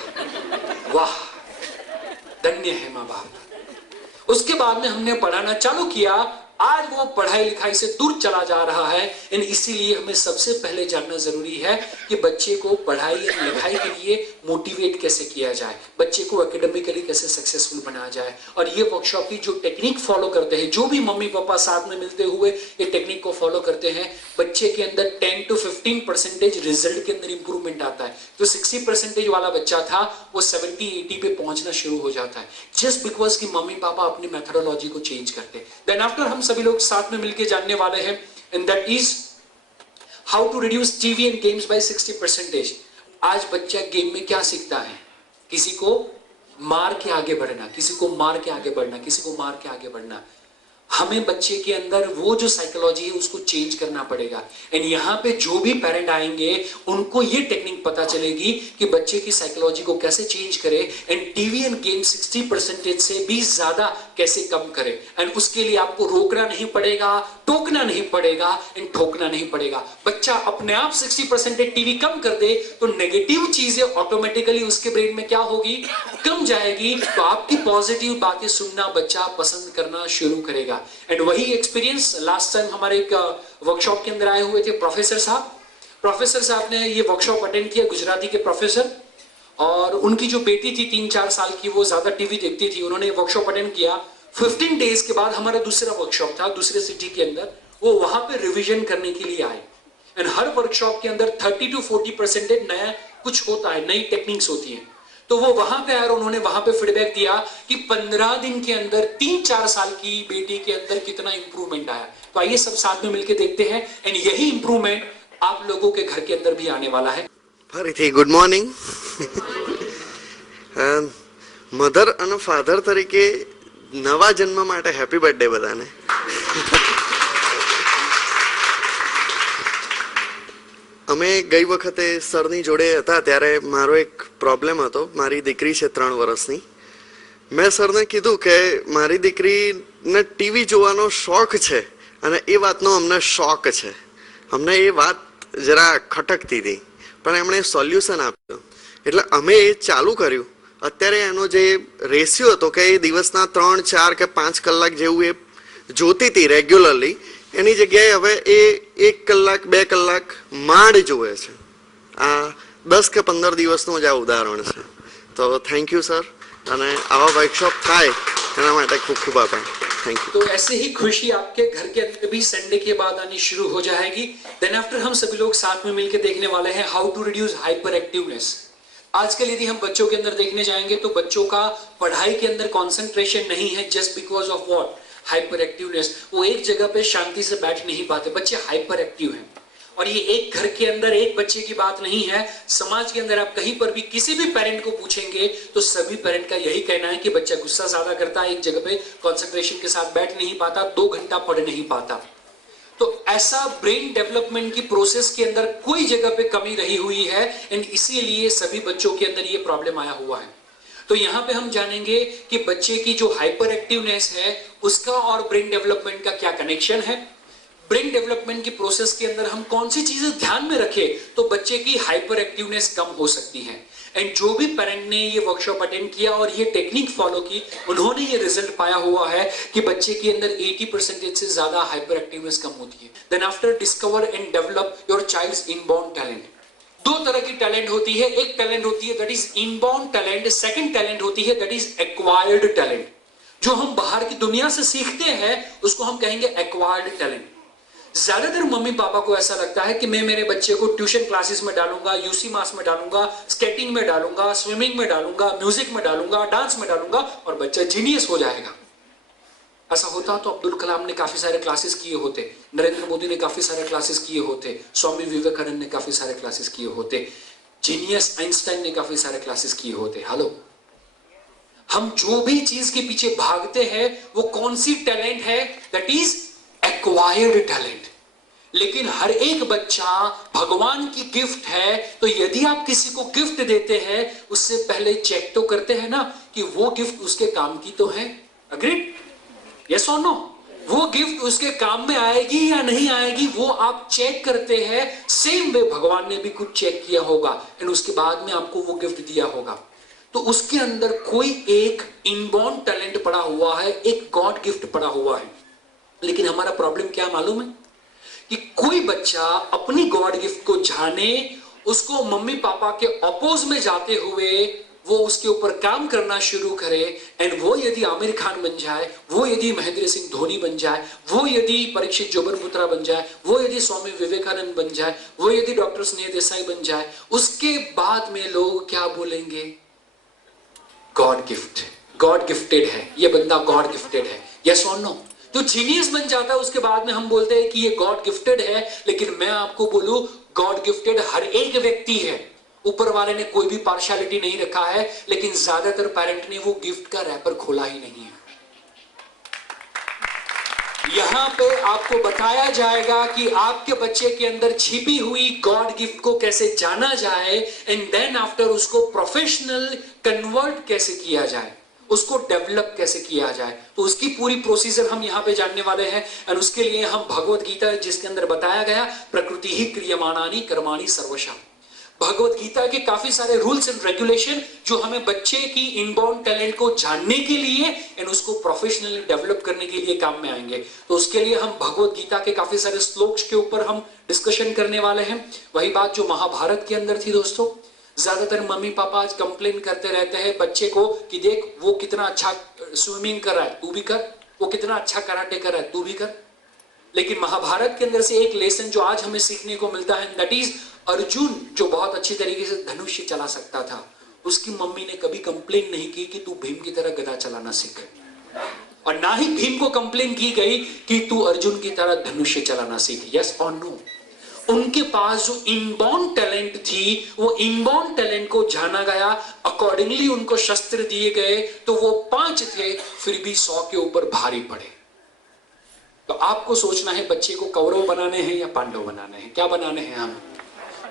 वाह, धन्य है माँ बाप। उसके बाद में हमने पढ़ाना चालू किया, आज वो पढ़ाई लिखाई से दूर चला जा रहा है। एंड इसीलिए हमें सबसे पहले जानना जरूरी है कि बच्चे को पढ़ाई लिखाई के लिए मोटिवेट कैसे किया जाए, बच्चे को एकेडमिकली कैसे सक्सेसफुल बनाया जाए। और ये वर्कशॉप की जो टेक्निक फॉलो करते हैं, जो भी मम्मी पापा साथ में मिलते हुए ये टेक्निक को फॉलो करते हैं, बच्चे के अंदर 10 to 15% रिजल्ट के अंदर इंप्रूवमेंट आता है। जो 60% वाला बच्चा था वो 70-80 पे पहुंचना शुरू हो जाता है, जस्ट बिकॉज कि मम्मी पापा अपनी मेथोडोलॉजी को चेंज करते हैं। देन आफ्टर हम सभी लोग साथ में मिलकर जानने वाले हैं, and that is how to reduce TV and games by 60%। आज बच्चा गेम में क्या सीखता है? किसी को मार के आगे बढ़ना, किसी को मार के आगे बढ़ना, किसी को मार के आगे बढ़ना। हमें बच्चे के अंदर वो जो साइकोलॉजी है उसको चेंज करना पड़ेगा। एंड यहाँ पे जो भी पेरेंट आएंगे उनको ये टेक्निक पता चलेगी कि बच्चे की साइकोलॉजी को कैसे चेंज करे, एंड टीवी एंड गेम 60% से भी ज्यादा कैसे कम करे। एंड उसके लिए आपको रोकना नहीं पड़ेगा, टोकना नहीं पड़ेगा, एंड ठोकना नहीं पड़ेगा। बच्चा अपने आप 60% टीवी कम कर दे तो नेगेटिव चीजें ऑटोमेटिकली उसके ब्रेन में क्या होगी? कम जाएगी। तो आपकी पॉजिटिव बातें सुनना बच्चा पसंद करना शुरू करेगा। एंड वही एक्सपीरियंस लास्ट टाइम हमारे एक वर्कशॉप के अंदर आए हुए थे प्रोफेसर साहब। प्रोफेसर साहब ने ये वर्कशॉप अटेंड किया, गुजराती के प्रोफेसर, और उनकी जो बेटी थी 3-4 साल की, वो ज्यादा टीवी देखती थी, उन्होंने वर्कशॉप अटेंड किया। 15 डेज के बाद हमारा दूसरा वर्कशॉप था दूसरे सिटी के अंदर, वो वहां पे रिविजन करने के लिए आए। एंड हर वर्कशॉप के अंदर 30 to 40% नया कुछ होता है, नई टेक्निक्स होती है। तो वो वहां पे आए और उन्होंने वहां पे फीडबैक दिया कि 15 दिन के अंदर 3-4 साल की बेटी के अंदर कितना इंप्रूवमेंट आया। तो आइए सब साथ में मिलकर देखते हैं, एंड यही इंप्रूवमेंट आप लोगों के घर के अंदर भी आने वाला है। ફરીથી ગુડ મોર્નિંગ। મધર અને ફાધર તરીકે નવા જન્મ માટે હેપી બર્થડે બધાને। અમે ગઈ વખતે સરની જોડે હતા ત્યારે મારો એક પ્રોબ્લેમ હતો। મારી દીકરી છે 3 વર્ષની। મેં સરને કીધું કે મારી દીકરીને ટીવી જોવાનો શોખ છે અને એ વાતનો અમને શોખ છે। અમને એ વાત જરા ખટકતી હતી, પણ એમણે સોલ્યુશન આપ્યું એટલે અમે એ ચાલુ કર્યું। અત્યારે એનો જે રેશિયો હતો કે એ દિવસના 3, 4 કે 5 કલાક જેવું એ જોતી હતી રેગ્યુલરલી, એની જગ્યાએ હવે એ 1 કલાક 2 કલાક માંડ જોવે છે। આ 10 કે 15 દિવસનું જ આ ઉદાહરણ છે। તો થેન્ક યુ સર, અને આવા વર્કશોપ થાય એના માટે ખૂબ ખૂબ આભાર। Thank you. तो ऐसे ही खुशी आपके घर के अंदर भी संडे के बाद आनी शुरू हो जाएगी। देन आफ्टर हम सभी लोग साथ में मिलकर देखने वाले हैं how to reduce hyper activeness. आजकल यदि हम बच्चों के अंदर देखने जाएंगे तो बच्चों का पढ़ाई के अंदर कंसंट्रेशन नहीं है, just because of what, hyper activeness. वो एक जगह पे शांति से बैठ नहीं पाते, बच्चे हाइपर एक्टिव हैं। और ये एक घर के अंदर एक बच्चे की बात नहीं है, समाज के अंदर आप कहीं पर भी किसी भी पेरेंट को पूछेंगे तो सभी पेरेंट का यही कहना है कि बच्चा गुस्सा ज्यादा करता है, एक जगह पे कंसंट्रेशन के साथ बैठ नहीं पाता, 2 घंटा पढ़ नहीं पाता। तो ऐसा ब्रेन डेवलपमेंट की प्रोसेस के अंदर कोई जगह पे कमी रही हुई है, एंड इसीलिए सभी बच्चों के अंदर ये प्रॉब्लम आया हुआ है। तो यहां पे हम जानेंगे कि बच्चे की जो हाइपर एक्टिवनेस है उसका और ब्रेन डेवलपमेंट का क्या कनेक्शन है। ब्रेन डेवलपमेंट की प्रोसेस के अंदर हम कौन सी चीजें ध्यान में रखें तो बच्चे की हाइपर एक्टिवनेस कम हो सकती है। एंड जो भी पेरेंट ने ये वर्कशॉप अटेंड किया और ये टेक्निक फॉलो की, उन्होंने ये रिजल्ट पाया हुआ है कि बच्चे के अंदर 80% से ज्यादा हाइपर एक्टिवनेस कम होती है। Then after discover and develop your child's inborn talent. 2 तरह की टैलेंट होती है, एक टैलेंट होती है that is inborn talent, second talent होती है दैट इज एक्वायर्ड टैलेंट। जो हम बाहर की दुनिया से सीखते हैं उसको हम कहेंगे एक्वायर्ड टैलेंट। ज्यादातर मम्मी पापा को ऐसा लगता है कि मैं मेरे बच्चे को ट्यूशन क्लासेस में डालूंगा, यूसी मास में डालूंगा, स्केटिंग में डालूंगा, स्विमिंग में डालूंगा, म्यूजिक में डालूंगा, डांस में डालूंगा और बच्चा जीनियस हो जाएगा। ऐसा होता तो अब्दुल कलाम ने काफी सारे क्लासेस किए होते, नरेंद्र मोदी ने काफी सारे क्लासेस किए होते, स्वामी विवेकानंद ने काफी सारे क्लासेस किए होते, जीनियस आइंस्टाइन ने काफी सारे क्लासेस किए होते। हेलो, हम जो भी चीज के पीछे भागते हैं वो कौन सी टैलेंट है, दैट इज एक्वायर्ड टैलेंट। लेकिन हर एक बच्चा भगवान की गिफ्ट है, तो यदि आप किसी को गिफ्ट देते हैं उससे पहले चेक तो करते हैं ना कि वो गिफ्ट उसके काम की तो है। अग्रीड? यस और नो? वो गिफ्ट उसके काम में आएगी या नहीं आएगी वो आप चेक करते हैं। सेम वे भगवान ने भी कुछ चेक किया होगा एंड उसके बाद में आपको वो गिफ्ट दिया होगा। तो उसके अंदर कोई एक इनबॉर्न टैलेंट पड़ा हुआ है, एक गॉड गिफ्ट पड़ा हुआ है। लेकिन हमारा प्रॉब्लम क्या मालूम है कि कोई बच्चा अपनी गॉड गिफ्ट को जाने, उसको मम्मी पापा के अपोज में जाते हुए वो उसके ऊपर काम करना शुरू करे, एंड वो यदि आमिर खान बन जाए, वो यदि महेंद्र सिंह धोनी बन जाए, वो यदि परीक्षित जोबनपुत्रा बन जाए, वो यदि स्वामी विवेकानंद बन जाए, वो यदि डॉक्टर स्नेह देसाई बन जाए, उसके बाद में लोग क्या बोलेंगे? गॉड गिफ्ट, गॉड गिफ्टेड है, ये बंदा गॉड गिफ्टेड है। यस और नो? जो जीनियस बन जाता है उसके बाद में हम बोलते हैं कि ये गॉड गिफ्टेड है। लेकिन मैं आपको बोलूं, गॉड गिफ्टेड हर एक व्यक्ति है। ऊपर वाले ने कोई भी पार्शियलिटी नहीं रखा है, लेकिन ज्यादातर पेरेंट ने वो गिफ्ट का रैपर खोला ही नहीं है। यहां पे आपको बताया जाएगा कि आपके बच्चे के अंदर छिपी हुई गॉड गिफ्ट को कैसे जाना जाए, एंड देन आफ्टर उसको प्रोफेशनल कन्वर्ट कैसे किया जाए, उसको डेवलप कैसे किया जाए। तो उसकी पूरी प्रोसीजर हम यहां पे जानने वाले हैं। और उसके लिए हम भगवत गीता, जिसके अंदर बताया गया प्रकृति ही क्रियमाणानि कर्माणि सर्वशः, भगवत गीता के काफी सारे रूल्स एंड रेगुलेशन जो हमें बच्चे की इनबॉर्न टैलेंट को जानने के लिए एंड उसको प्रोफेशनली डेवलप करने के लिए काम में आएंगे। तो उसके लिए हम भगवत गीता के काफी सारे श्लोक्स के ऊपर हम डिस्कशन करने वाले हैं। वही बात जो महाभारत के अंदर थी दोस्तों। ज्यादातर मम्मी पापा आज कंप्लेन करते रहते हैं बच्चे को कि देख वो कितना अच्छा स्विमिंग कर रहा है, तू भी कर, वो कितना अच्छा कराटे कर रहा है, तू भी कर। लेकिन महाभारत के अंदर से एक लेसन जो आज हमें सीखने को मिलता है, दैट इज अर्जुन, जो बहुत अच्छी तरीके से धनुष्य चला सकता था, उसकी मम्मी ने कभी कंप्लेन नहीं की कि तू भीम की तरह गदा चलाना सीख, और ना ही भीम को कंप्लेन की गई कि तू अर्जुन की तरह धनुष्य चलाना सीख। यस और नो? उनके पास जो इनबॉर्न टैलेंट थी, वो इनबॉर्न टैलेंट को जाना गया, अकॉर्डिंगली उनको शस्त्र दिए गए, तो वो 5 थे, फिर भी 100 के ऊपर भारी पड़े। तो आपको सोचना है बच्चे को कौरव बनाने हैं या पांडव बनाने हैं, क्या बनाने हैं हम?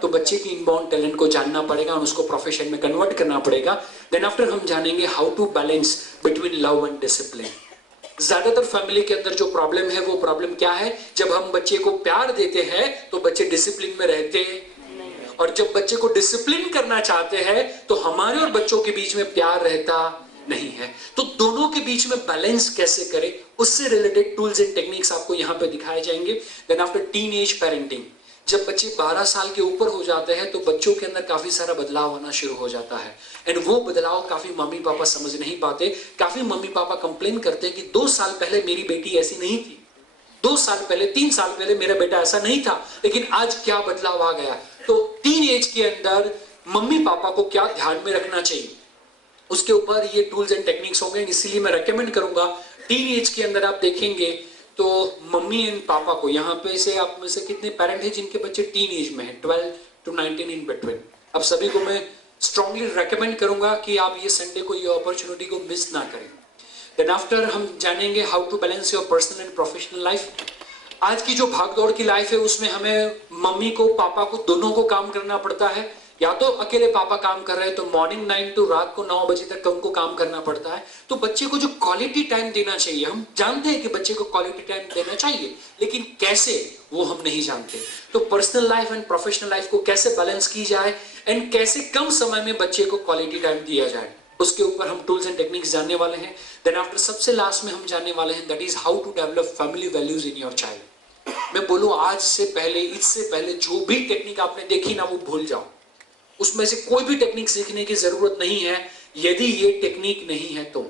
तो बच्चे की इनबॉर्न टैलेंट को जानना पड़ेगा और उसको प्रोफेशन में कन्वर्ट करना पड़ेगा। देन आफ्टर हम जानेंगे how to balance between love and discipline. ज्यादातर फैमिली के अंदर जो प्रॉब्लम है, वो प्रॉब्लम क्या है? जब हम बच्चे को प्यार देते हैं तो बच्चे डिसिप्लिन में रहते हैं, और जब बच्चे को डिसिप्लिन करना चाहते हैं तो हमारे और बच्चों के बीच में प्यार रहता नहीं है। तो दोनों के बीच में बैलेंस कैसे करें, उससे रिलेटेड टूल्स एंड टेक्निक्स आपको यहां पे दिखाए जाएंगे। Then after teen age parenting, जब बच्चे 12 साल के ऊपर हो जाते हैं तो बच्चों के अंदर काफी सारा बदलाव आना शुरू हो जाता है, एंड वो बदलाव काफी मम्मी पापा समझ नहीं पाते। काफी मम्मी पापा कंप्लेन करते हैं कि 2 साल पहले मेरी बेटी ऐसी नहीं थी, 2 साल पहले, 3 साल पहले मेरा बेटा ऐसा नहीं था, लेकिन आज क्या बदलाव आ गया। तो टीन एज के अंदर मम्मी पापा को क्या ध्यान में रखना चाहिए, उसके ऊपर ये टूल्स एंड टेक्निक्स होंगे। इसीलिए मैं रेकमेंड करूंगा, टीन एज के अंदर आप देखेंगे तो मम्मी एंड पापा को, यहाँ पे से आप में से कितने पेरेंट हैं जिनके बच्चे टीन एज में हैं, 12 to 19 इन बिटवीन? अब सभी को मैं स्ट्रांगली रेकमेंड करूंगा कि आप ये संडे को, ये अपॉर्चुनिटी को मिस ना करें। देन आफ्टर हम जानेंगे how to balance your personal and professional life. आज की जो भागदौड़ की लाइफ है उसमें हमें मम्मी को, पापा को, दोनों को काम करना पड़ता है। या तो अकेले पापा काम कर रहे हैं तो मॉर्निंग 9 to रात को 9 बजे तक उनको काम करना पड़ता है। तो बच्चे को जो क्वालिटी टाइम देना चाहिए, हम जानते हैं कि बच्चे को क्वालिटी टाइम देना चाहिए, लेकिन कैसे, वो हम नहीं जानते। तो personal life and professional life को कैसे बैलेंस की जाए एंड कैसे कम समय में बच्चे को क्वालिटी टाइम दिया जाए, उसके ऊपर हम टूल्स एंड टेक्निक्स जानने वाले हैं। देन आफ्टर सबसे लास्ट में हम जानने वाले हैं that is how to develop family values in your child. मैं बोलूं आज से पहले, इससे पहले जो भी टेक्निक आपने देखी ना, वो भूल जाओ, उसमें से कोई भी टेक्निक सीखने की जरूरत नहीं है यदि ये टेक्निक नहीं है तो।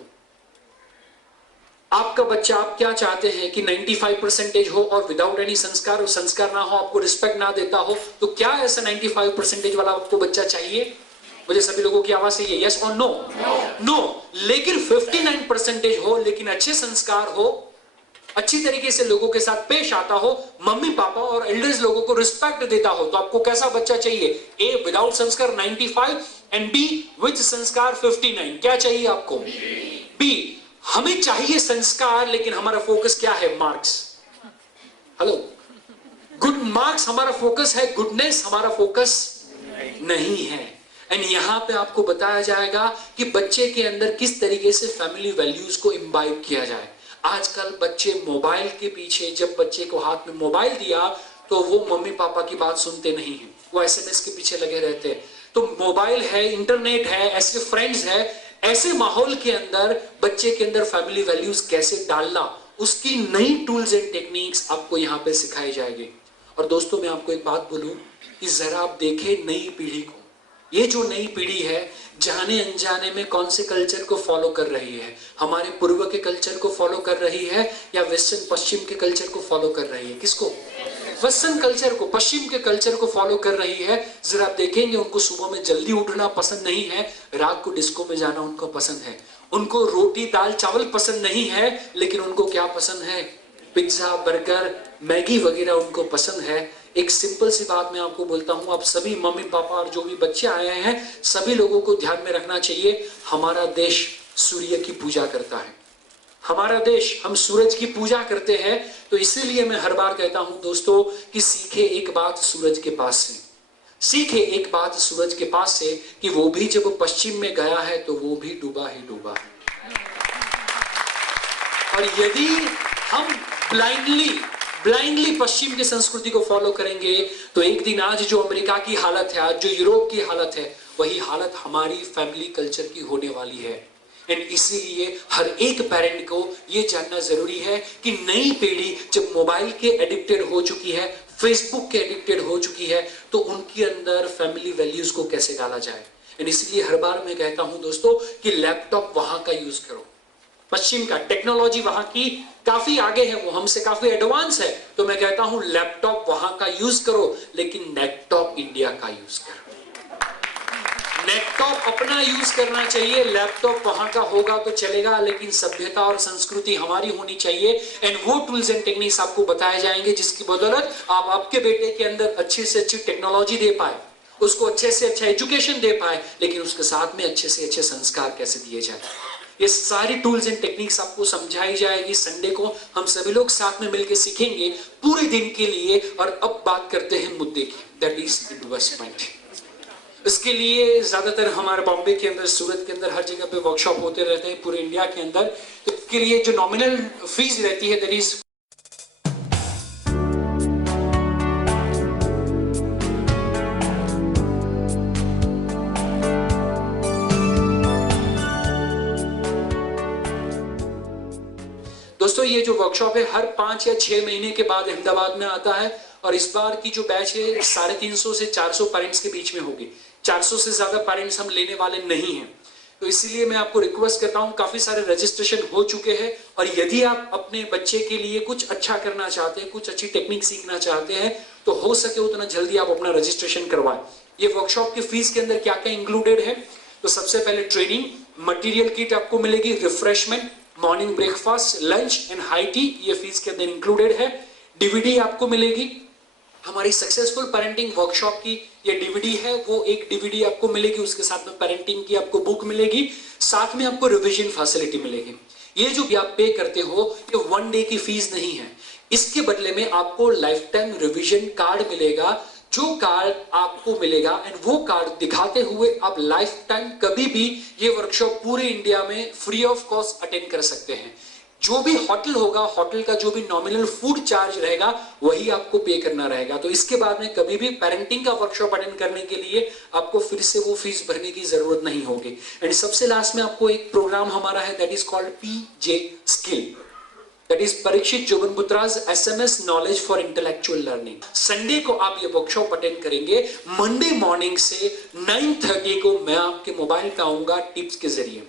आपका बच्चा, आप क्या चाहते हैं कि 95% हो और विदाउट एनी संस्कार, और संस्कार ना हो, आपको रिस्पेक्ट ना देता हो, तो क्या ऐसा 95% वाला आपको बच्चा चाहिए? मुझे सभी लोगों की आवाज चाहिए, यस और नो? नो। लेकिन 59% हो, लेकिन अच्छे संस्कार हो, अच्छी तरीके से लोगों के साथ पेश आता हो, मम्मी पापा और एल्डर्स लोगों को रिस्पेक्ट देता हो, तो आपको कैसा बच्चा चाहिए? ए विदाउट संस्कार 95 एंड बी विद संस्कार 59। क्या चाहिए आपको? बी। हमें चाहिए संस्कार, लेकिन हमारा फोकस क्या है? मार्क्स। हेलो, गुड मार्क्स हमारा फोकस है, गुडनेस हमारा फोकस नहीं है। एंड यहां पे आपको बताया जाएगा कि बच्चे के अंदर किस तरीके से फैमिली वैल्यूज को इम्बाइब किया जाए। आजकल बच्चे मोबाइल के पीछे, जब बच्चे को हाथ में मोबाइल दिया तो वो मम्मी पापा की बात सुनते नहीं हैं, वो एसएमएस के पीछे लगे रहते हैं। तो मोबाइल है, इंटरनेट है, ऐसे फ्रेंड्स है, ऐसे माहौल के अंदर बच्चे के अंदर फैमिली वैल्यूज कैसे डालना, उसकी नई टूल्स एंड टेक्निक्स आपको यहाँ पे सिखाई जाएगी। और दोस्तों, मैं आपको एक बात बोलूं कि जरा आप देखें नई पीढ़ी को। ये जो नई पीढ़ी है, जाने अनजाने में कौन से कल्चर को फॉलो कर रही है? हमारे पूर्व के कल्चर को फॉलो कर रही है या वेस्टर्न, पश्चिम के कल्चर को फॉलो कर रही है? किसको? वेस्टर्न कल्चर को, पश्चिम के कल्चर को फॉलो कर रही है। जरा आप देखेंगे, उनको सुबह में जल्दी उठना पसंद नहीं है, रात को डिस्को में जाना उनको पसंद है। उनको रोटी दाल चावल पसंद नहीं है, लेकिन उनको क्या पसंद है? पिज्जा, बर्गर, मैगी वगैरह उनको पसंद है। एक सिंपल सी बात मैं आपको बोलता हूं, आप सभी मम्मी पापा और जो भी बच्चे आए हैं, सभी लोगों को ध्यान में रखना चाहिए, हमारा देश सूर्य की पूजा करता है। हमारा देश, हम सूरज की पूजा करते हैं। तो इसीलिए मैं हर बार कहता हूं दोस्तों कि सीखे एक बात सूरज के पास से, सीखे एक बात सूरज के पास से कि वो भी जब पश्चिम में गया है तो वो भी डूबा ही डूबा है। और यदि हम ब्लाइंडली पश्चिम की संस्कृति को फॉलो करेंगे तो एक दिन आज जो अमेरिका की हालत है, आज जो यूरोप की हालत है, वही हालत हमारी फैमिली कल्चर की होने वाली है। एंड इसीलिए हर एक पेरेंट को यह जानना जरूरी है कि नई पीढ़ी जब मोबाइल के एडिक्टेड हो चुकी है, फेसबुक के एडिक्टेड हो चुकी है, तो उनके अंदर फैमिली वैल्यूज को कैसे डाला जाए। एंड इसलिए हर बार मैं कहता हूं दोस्तों कि लैपटॉप वहां का यूज करो, पश्चिम का टेक्नोलॉजी वहां की काफी आगे है, वो हमसे काफी एडवांस है। तो मैं कहता हूं लैपटॉप वहां का यूज करो, लेकिन लैपटॉप इंडिया का यूज करो। लैपटॉप अपना यूज करना चाहिए, लैपटॉप वहां का होगा तो चलेगा, लेकिन सभ्यता और संस्कृति हमारी होनी चाहिए। एंड वो टूल्स एंड टेक्निक्स आपको बताए जाएंगे जिसकी बदौलत आप आपके बेटे के अंदर अच्छी से अच्छी टेक्नोलॉजी दे पाए, उसको अच्छे से अच्छा एजुकेशन दे पाए, लेकिन उसके साथ में अच्छे से अच्छे संस्कार कैसे दिए जाए। ये सारी टूल्स एंड टेक्निक्स आपको समझाई जाएगी। संडे को हम सभी लोग साथ में मिलकर सीखेंगे पूरे दिन के लिए। और अब बात करते हैं मुद्दे की, दैट इज इन्वेस्टमेंट। इसके लिए ज्यादातर हमारे बॉम्बे के अंदर, सूरत के अंदर हर जगह पे वर्कशॉप होते रहते हैं पूरे इंडिया के अंदर। तो इसके लिए जो नॉमिनल फीस रहती है दैट इज दोस्तों, ये जो वर्कशॉप है हर 5 या 6 महीने के बाद अहमदाबाद में आता है। और इस बार की जो बैच है 350 से 400 पेरेंट्स के बीच में होगी। 400 से ज्यादा पेरेंट्स हम लेने वाले नहीं हैं। तो इसीलिए मैं आपको रिक्वेस्ट करता हूं, काफी सारे रजिस्ट्रेशन हो चुके हैं। और यदि आप अपने बच्चे के लिए कुछ अच्छा करना चाहते हैं, कुछ अच्छी टेक्निक सीखना चाहते हैं, तो हो सके उतना जल्दी आप अपना रजिस्ट्रेशन करवाएं। ये वर्कशॉप की फीस के अंदर क्या क्या इंक्लूडेड है? तो सबसे पहले ट्रेनिंग मटेरियल किट आपको मिलेगी, refreshment, morning breakfast, lunch and high tea, ये फीस के अंदर इंक्लूडेड है। डीवीडी आपको मिलेगी, हमारी सक्सेसफुल पेरेंटिंग वर्कशॉप की ये डीवीडी है, वो एक डीवीडी आपको मिलेगी। उसके साथ में पेरेंटिंग की आपको बुक मिलेगी, साथ में आपको रिवीजन फैसिलिटी मिलेगी। ये जो भी आप पे करते हो ये 1 डे की फीस नहीं है, इसके बदले में आपको लाइफ टाइम रिवीजन कार्ड मिलेगा। जो कार्ड आपको मिलेगा एंड वो कार्ड दिखाते हुए आप लाइफ टाइम कभी भी ये वर्कशॉप पूरे इंडिया में फ्री ऑफ कॉस्ट अटेंड कर सकते हैं। जो भी होटल होगा, होटल का जो भी नॉमिनल फूड चार्ज रहेगा वही आपको पे करना रहेगा। तो इसके बाद में कभी भी पेरेंटिंग का वर्कशॉप अटेंड करने के लिए आपको फिर से वो फीस भरने की जरूरत नहीं होगी। एंड सबसे लास्ट में आपको एक प्रोग्राम हमारा है that is called PJ skill, that is Parikshit Joganputra's SMS knowledge for intellectual learning. Sunday को आप ये वर्कशॉप अटेंड करेंगे। मंडे मॉर्निंग से 9:30 को मैं आपके मोबाइल पे आऊंगा टिप्स के जरिए।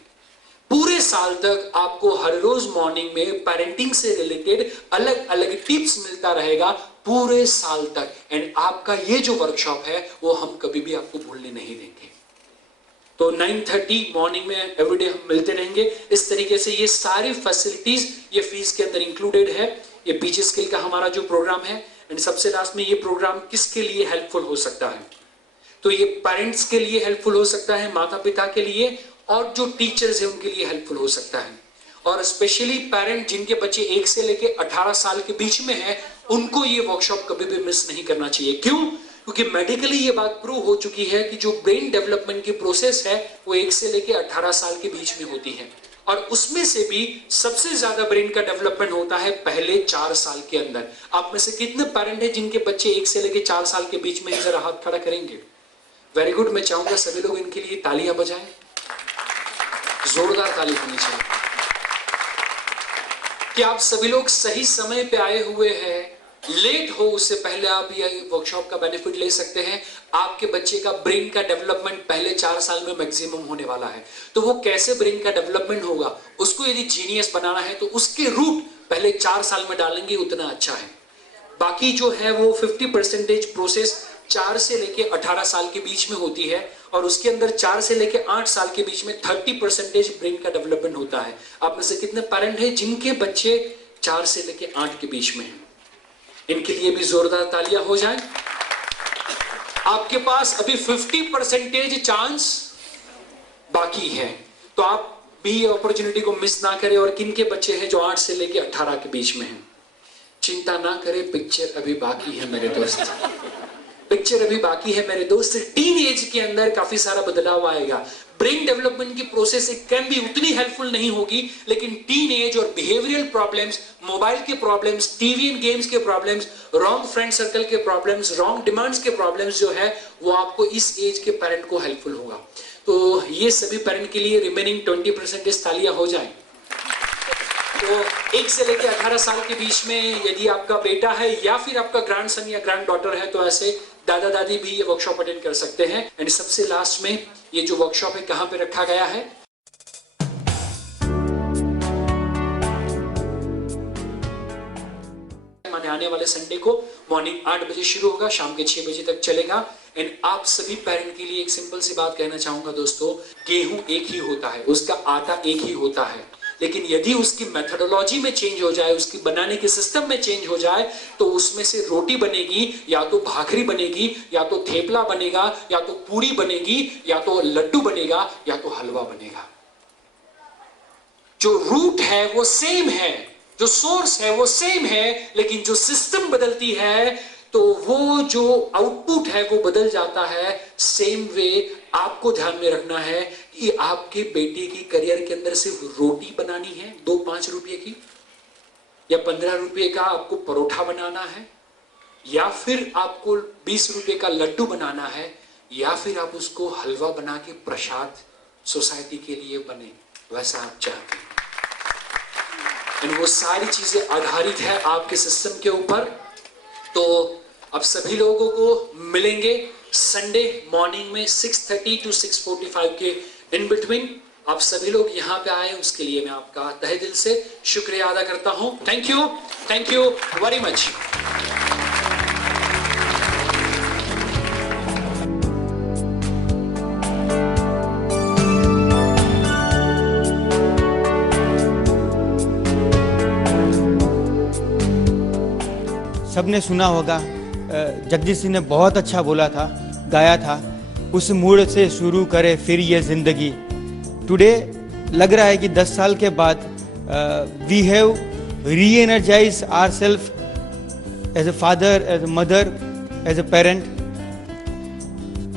पूरे साल तक आपको हर रोज मॉर्निंग में पेरेंटिंग से रिलेटेड अलग अलग टिप्स मिलता रहेगा पूरे साल तक। एंड आपका ये जो वर्कशॉप है वो हम कभी भी आपको भूलने नहीं देंगे। तो 9:30 मॉर्निंग में एवरीडे हम मिलते रहेंगे। इस तरीके से ये सारी फैसिलिटीज ये फीस के अंदर इंक्लूडेड है। ये पीजे स्किल का हमारा जो प्रोग्राम है। एंड सबसे लास्ट में ये प्रोग्राम किसके लिए हेल्पफुल हो सकता है? तो ये पेरेंट्स के लिए हेल्पफुल हो सकता है, माता पिता के लिए, और जो टीचर्स है उनके लिए हेल्पफुल हो सकता है। और स्पेशली पेरेंट जिनके बच्चे 1 से लेके 18 साल के बीच में है, उनको ये वर्कशॉप कभी भी मिस नहीं करना चाहिए। क्यों? क्योंकि मेडिकली ये बात प्रूव हो चुकी है कि जो ब्रेन डेवलपमेंट की प्रोसेस है वो 1 से लेके 18 साल के बीच में होती है। और उसमें से भी सबसे ज्यादा ब्रेन का डेवलपमेंट होता है पहले 4 साल के अंदर। आप में से कितने पेरेंट हैं जिनके बच्चे 1 से लेके 4 साल के बीच में? जरा हाथ खड़ा करेंगे। Very good. मैं चाहूंगा सभी लोग इनके लिए तालियां बजाएं, जोरदार ताली होनी चाहिए कि आप सभी लोग सही समय पे आए हुए हैं। लेट हो उससे पहले आप ये वर्कशॉप का बेनिफिट ले सकते हैं। आपके बच्चे का ब्रेन का डेवलपमेंट पहले 4 साल में मैक्सिमम होने वाला है। तो वो कैसे ब्रेन का डेवलपमेंट होगा, उसको यदि जीनियस बनाना है तो उसके रूट पहले 4 साल में डालेंगे उतना अच्छा है। बाकी जो है वो 50% प्रोसेस 4 से लेके 18 साल के बीच में होती है। और उसके अंदर 4 से लेके 8 साल के बीच में 30% ब्रेन का डेवलपमेंट होता है। आप में से कितने पेरेंट हैं जिनके बच्चे 4 से लेके 8 के बीच में हैं? इनके लिए भी जोरदार तालियां हो जाएं। आपके पास अभी 50% चांस बाकी है, तो आप भी अपॉर्चुनिटी को मिस ना करें। और किनके बच्चे हैं जो 8 से लेके 18 के बीच में हैं? चिंता ना करें, पिक्चर अभी बाकी है मेरे दोस्त, पिक्चर अभी बाकी है मेरे दोस्त। टीन एज के अंदर काफी सारा बदलाव आएगा। ब्रेन डेवलपमेंट की प्रोसेस कैन भी उतनी हेल्पफुल नहीं होगी, लेकिन टीन एज और बिहेवियरल प्रॉब्लम्स, मोबाइल के प्रॉब्लम्स, टीवी एंड गेम्स के प्रॉब्लम्स, रॉन्ग फ्रेंड सर्कल के प्रॉब्लम्स, रॉन्ग डिमांड्स के प्रॉब्लम्स जो है वो आपको इस एज के पेरेंट को हेल्पफुल होगा। तो ये सभी पेरेंट के लिए रिमेनिंग 20% तालियां हो जाए। तो 1 से लेकर 18 साल के बीच में यदि आपका बेटा है या फिर आपका ग्रैंडसन या ग्रैंड डॉटर है तो ऐसे दादा दादी भी ये वर्कशॉप अटेंड कर सकते हैं। एंड सबसे लास्ट में ये जो वर्कशॉप है कहां पे रखा गया है? माने आने वाले संडे को मॉर्निंग 8 बजे शुरू होगा, शाम के 6 बजे तक चलेगा। एंड आप सभी पेरेंट के लिए एक सिंपल सी बात कहना चाहूंगा दोस्तों, गेहूं एक ही होता है, उसका आटा एक ही होता है, लेकिन यदि उसकी मेथोडोलॉजी में चेंज हो जाए, उसकी बनाने के सिस्टम में चेंज हो जाए, तो उसमें से रोटी बनेगी, या तो भाखरी बनेगी, या तो थेपला बनेगा, या तो पूरी बनेगी, या तो लड्डू बनेगा, या तो हलवा बनेगा। जो रूट है वो सेम है, जो सोर्स है वो सेम है, लेकिन जो सिस्टम बदलती है तो वो जो आउटपुट है वो बदल जाता है। सेम वे आपको ध्यान में रखना है कि आपके बेटे की करियर के अंदर सिर्फ रोटी बनानी है 2-5 रुपए की, या 15 रुपए का आपको परोठा बनाना है, या फिर आपको 20 रुपए का लड्डू बनाना है, या फिर आप उसको हलवा बना के प्रसाद सोसाइटी के लिए बने, वैसा आप चाहते हैं। और वो सारी चीजें आधारित है आपके सिस्टम के ऊपर। तो अब सभी लोगों को मिलेंगे संडे मॉर्निंग में 6:30 to 6:45 के इन बिटवीन। आप सभी लोग यहाँ पे आए, उसके लिए मैं आपका तहे दिल से शुक्रिया अदा करता हूँ। Thank you very much. सबने सुना होगा, जगदीश सिंह ने बहुत अच्छा बोला था, गाया था, उस मूड से शुरू करे फिर ये जिंदगी। टुडे लग रहा है कि 10 साल के बाद we have re energize our self as a father, as a mother, as a parent.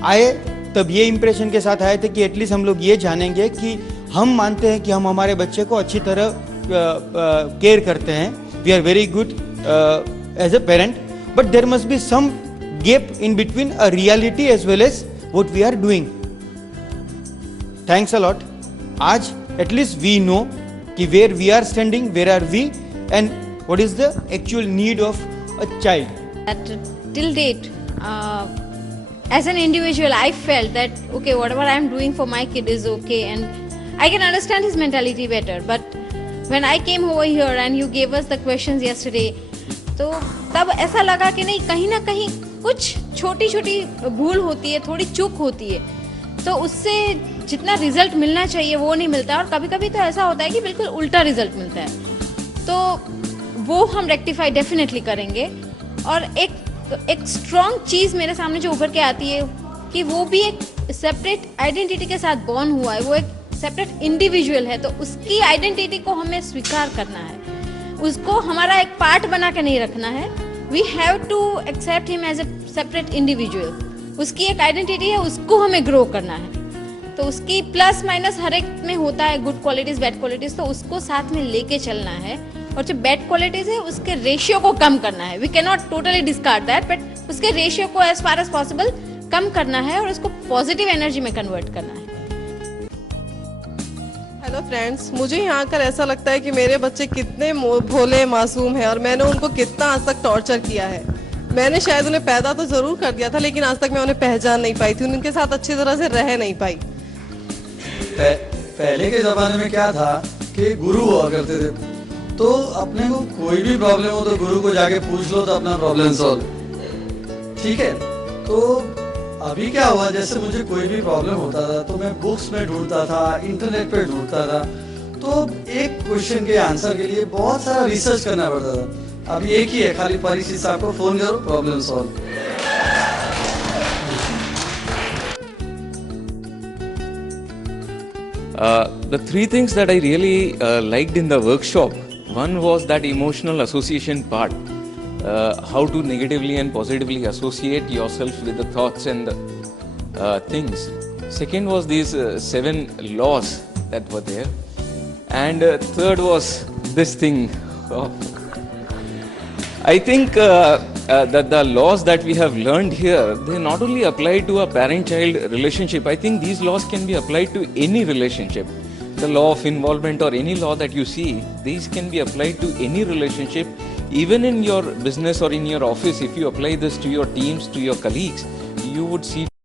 आए तब ये इम्प्रेशन के साथ आए थे कि एटलीस्ट हम लोग ये जानेंगे कि हम मानते हैं कि हम हमारे बच्चे को अच्छी तरह केयर करते हैं, we are very good as a parent, but there must be some gap in between a reality as well as what we are doing. Thanks a lot. आज at least we know कि where we are standing, where are we, and what is the actual need of a child. At till date, as an individual, I felt that okay, whatever I am doing for my kid is okay, and I can understand his mentality better. But when I came over here and you gave us the questions yesterday, तो तब ऐसा लगा कि नहीं, कहीं ना कहीं कुछ छोटी छोटी भूल होती है, थोड़ी चूक होती है, तो उससे जितना रिजल्ट मिलना चाहिए वो नहीं मिलता। और कभी कभी तो ऐसा होता है कि बिल्कुल उल्टा रिजल्ट मिलता है, तो वो हम रेक्टिफाई डेफिनेटली करेंगे। और एक स्ट्रॉन्ग चीज़ मेरे सामने जो उभर के आती है कि वो भी एक सेपरेट आइडेंटिटी के साथ बॉर्न हुआ है, वो एक सेपरेट इंडिविजुअल है, तो उसकी आइडेंटिटी को हमें स्वीकार करना है, उसको हमारा एक पार्ट बना के नहीं रखना है। We have to accept him as a separate individual. उसकी एक आइडेंटिटी है, उसको हमें ग्रो करना है। तो उसकी प्लस माइनस हर एक में होता है, गुड क्वालिटीज, बैड क्वालिटीज, तो उसको साथ में लेके चलना है। और जो बैड क्वालिटीज है उसके रेशियो को कम करना है। We can not totally discard that, but उसके रेशियो को एज फार एज पॉसिबल कम करना है और उसको पॉजिटिव एनर्जी में कन्वर्ट करना है। हेलो फ्रेंड्स, मुझे यहाँ आकर ऐसा लगता है कि मेरे बच्चे कितने भोले मासूम हैं और मैंने उनको कितना आज तक टॉर्चर किया है। मैंने शायद उन्हें पैदा तो ज़रूर कर दिया था, लेकिन आज तक मैं उन्हें पहचान नहीं पाई थी, उनके साथ अच्छी तरह से रह नहीं पाई। पहले के ज़माने में क्या था कि गुरु हुआ करते थे, तो अपने को कोई भी प्रॉब्लम हो तो गुरु को जाके पूछ लो तो अपना प्रॉब्लम सॉल्व। ठीक है, तो अभी क्या हुआ, जैसे मुझे कोई भी प्रॉब्लम होता था तो मैं बुक्स में ढूंढता था, इंटरनेट पे ढूंढता था, तो एक क्वेश्चन के आंसर के लिए बहुत सारा रिसर्च करना पड़ता था। अभी एक ही है, खाली परीक्षित साहब को फोन करो, problem solve. The three things that I really liked in the workshop, one was that emotional association part. How to negatively and positively associate yourself with the thoughts and the things. Second was these 7 laws that were there, and third was this thing. I think that the laws that we have learned here, they not only apply to a parent-child relationship. I think these laws can be applied to any relationship. The law of involvement or any law that you see, these can be applied to any relationship. Even in your business or in your office, if you apply this to your teams, to your colleagues, you would see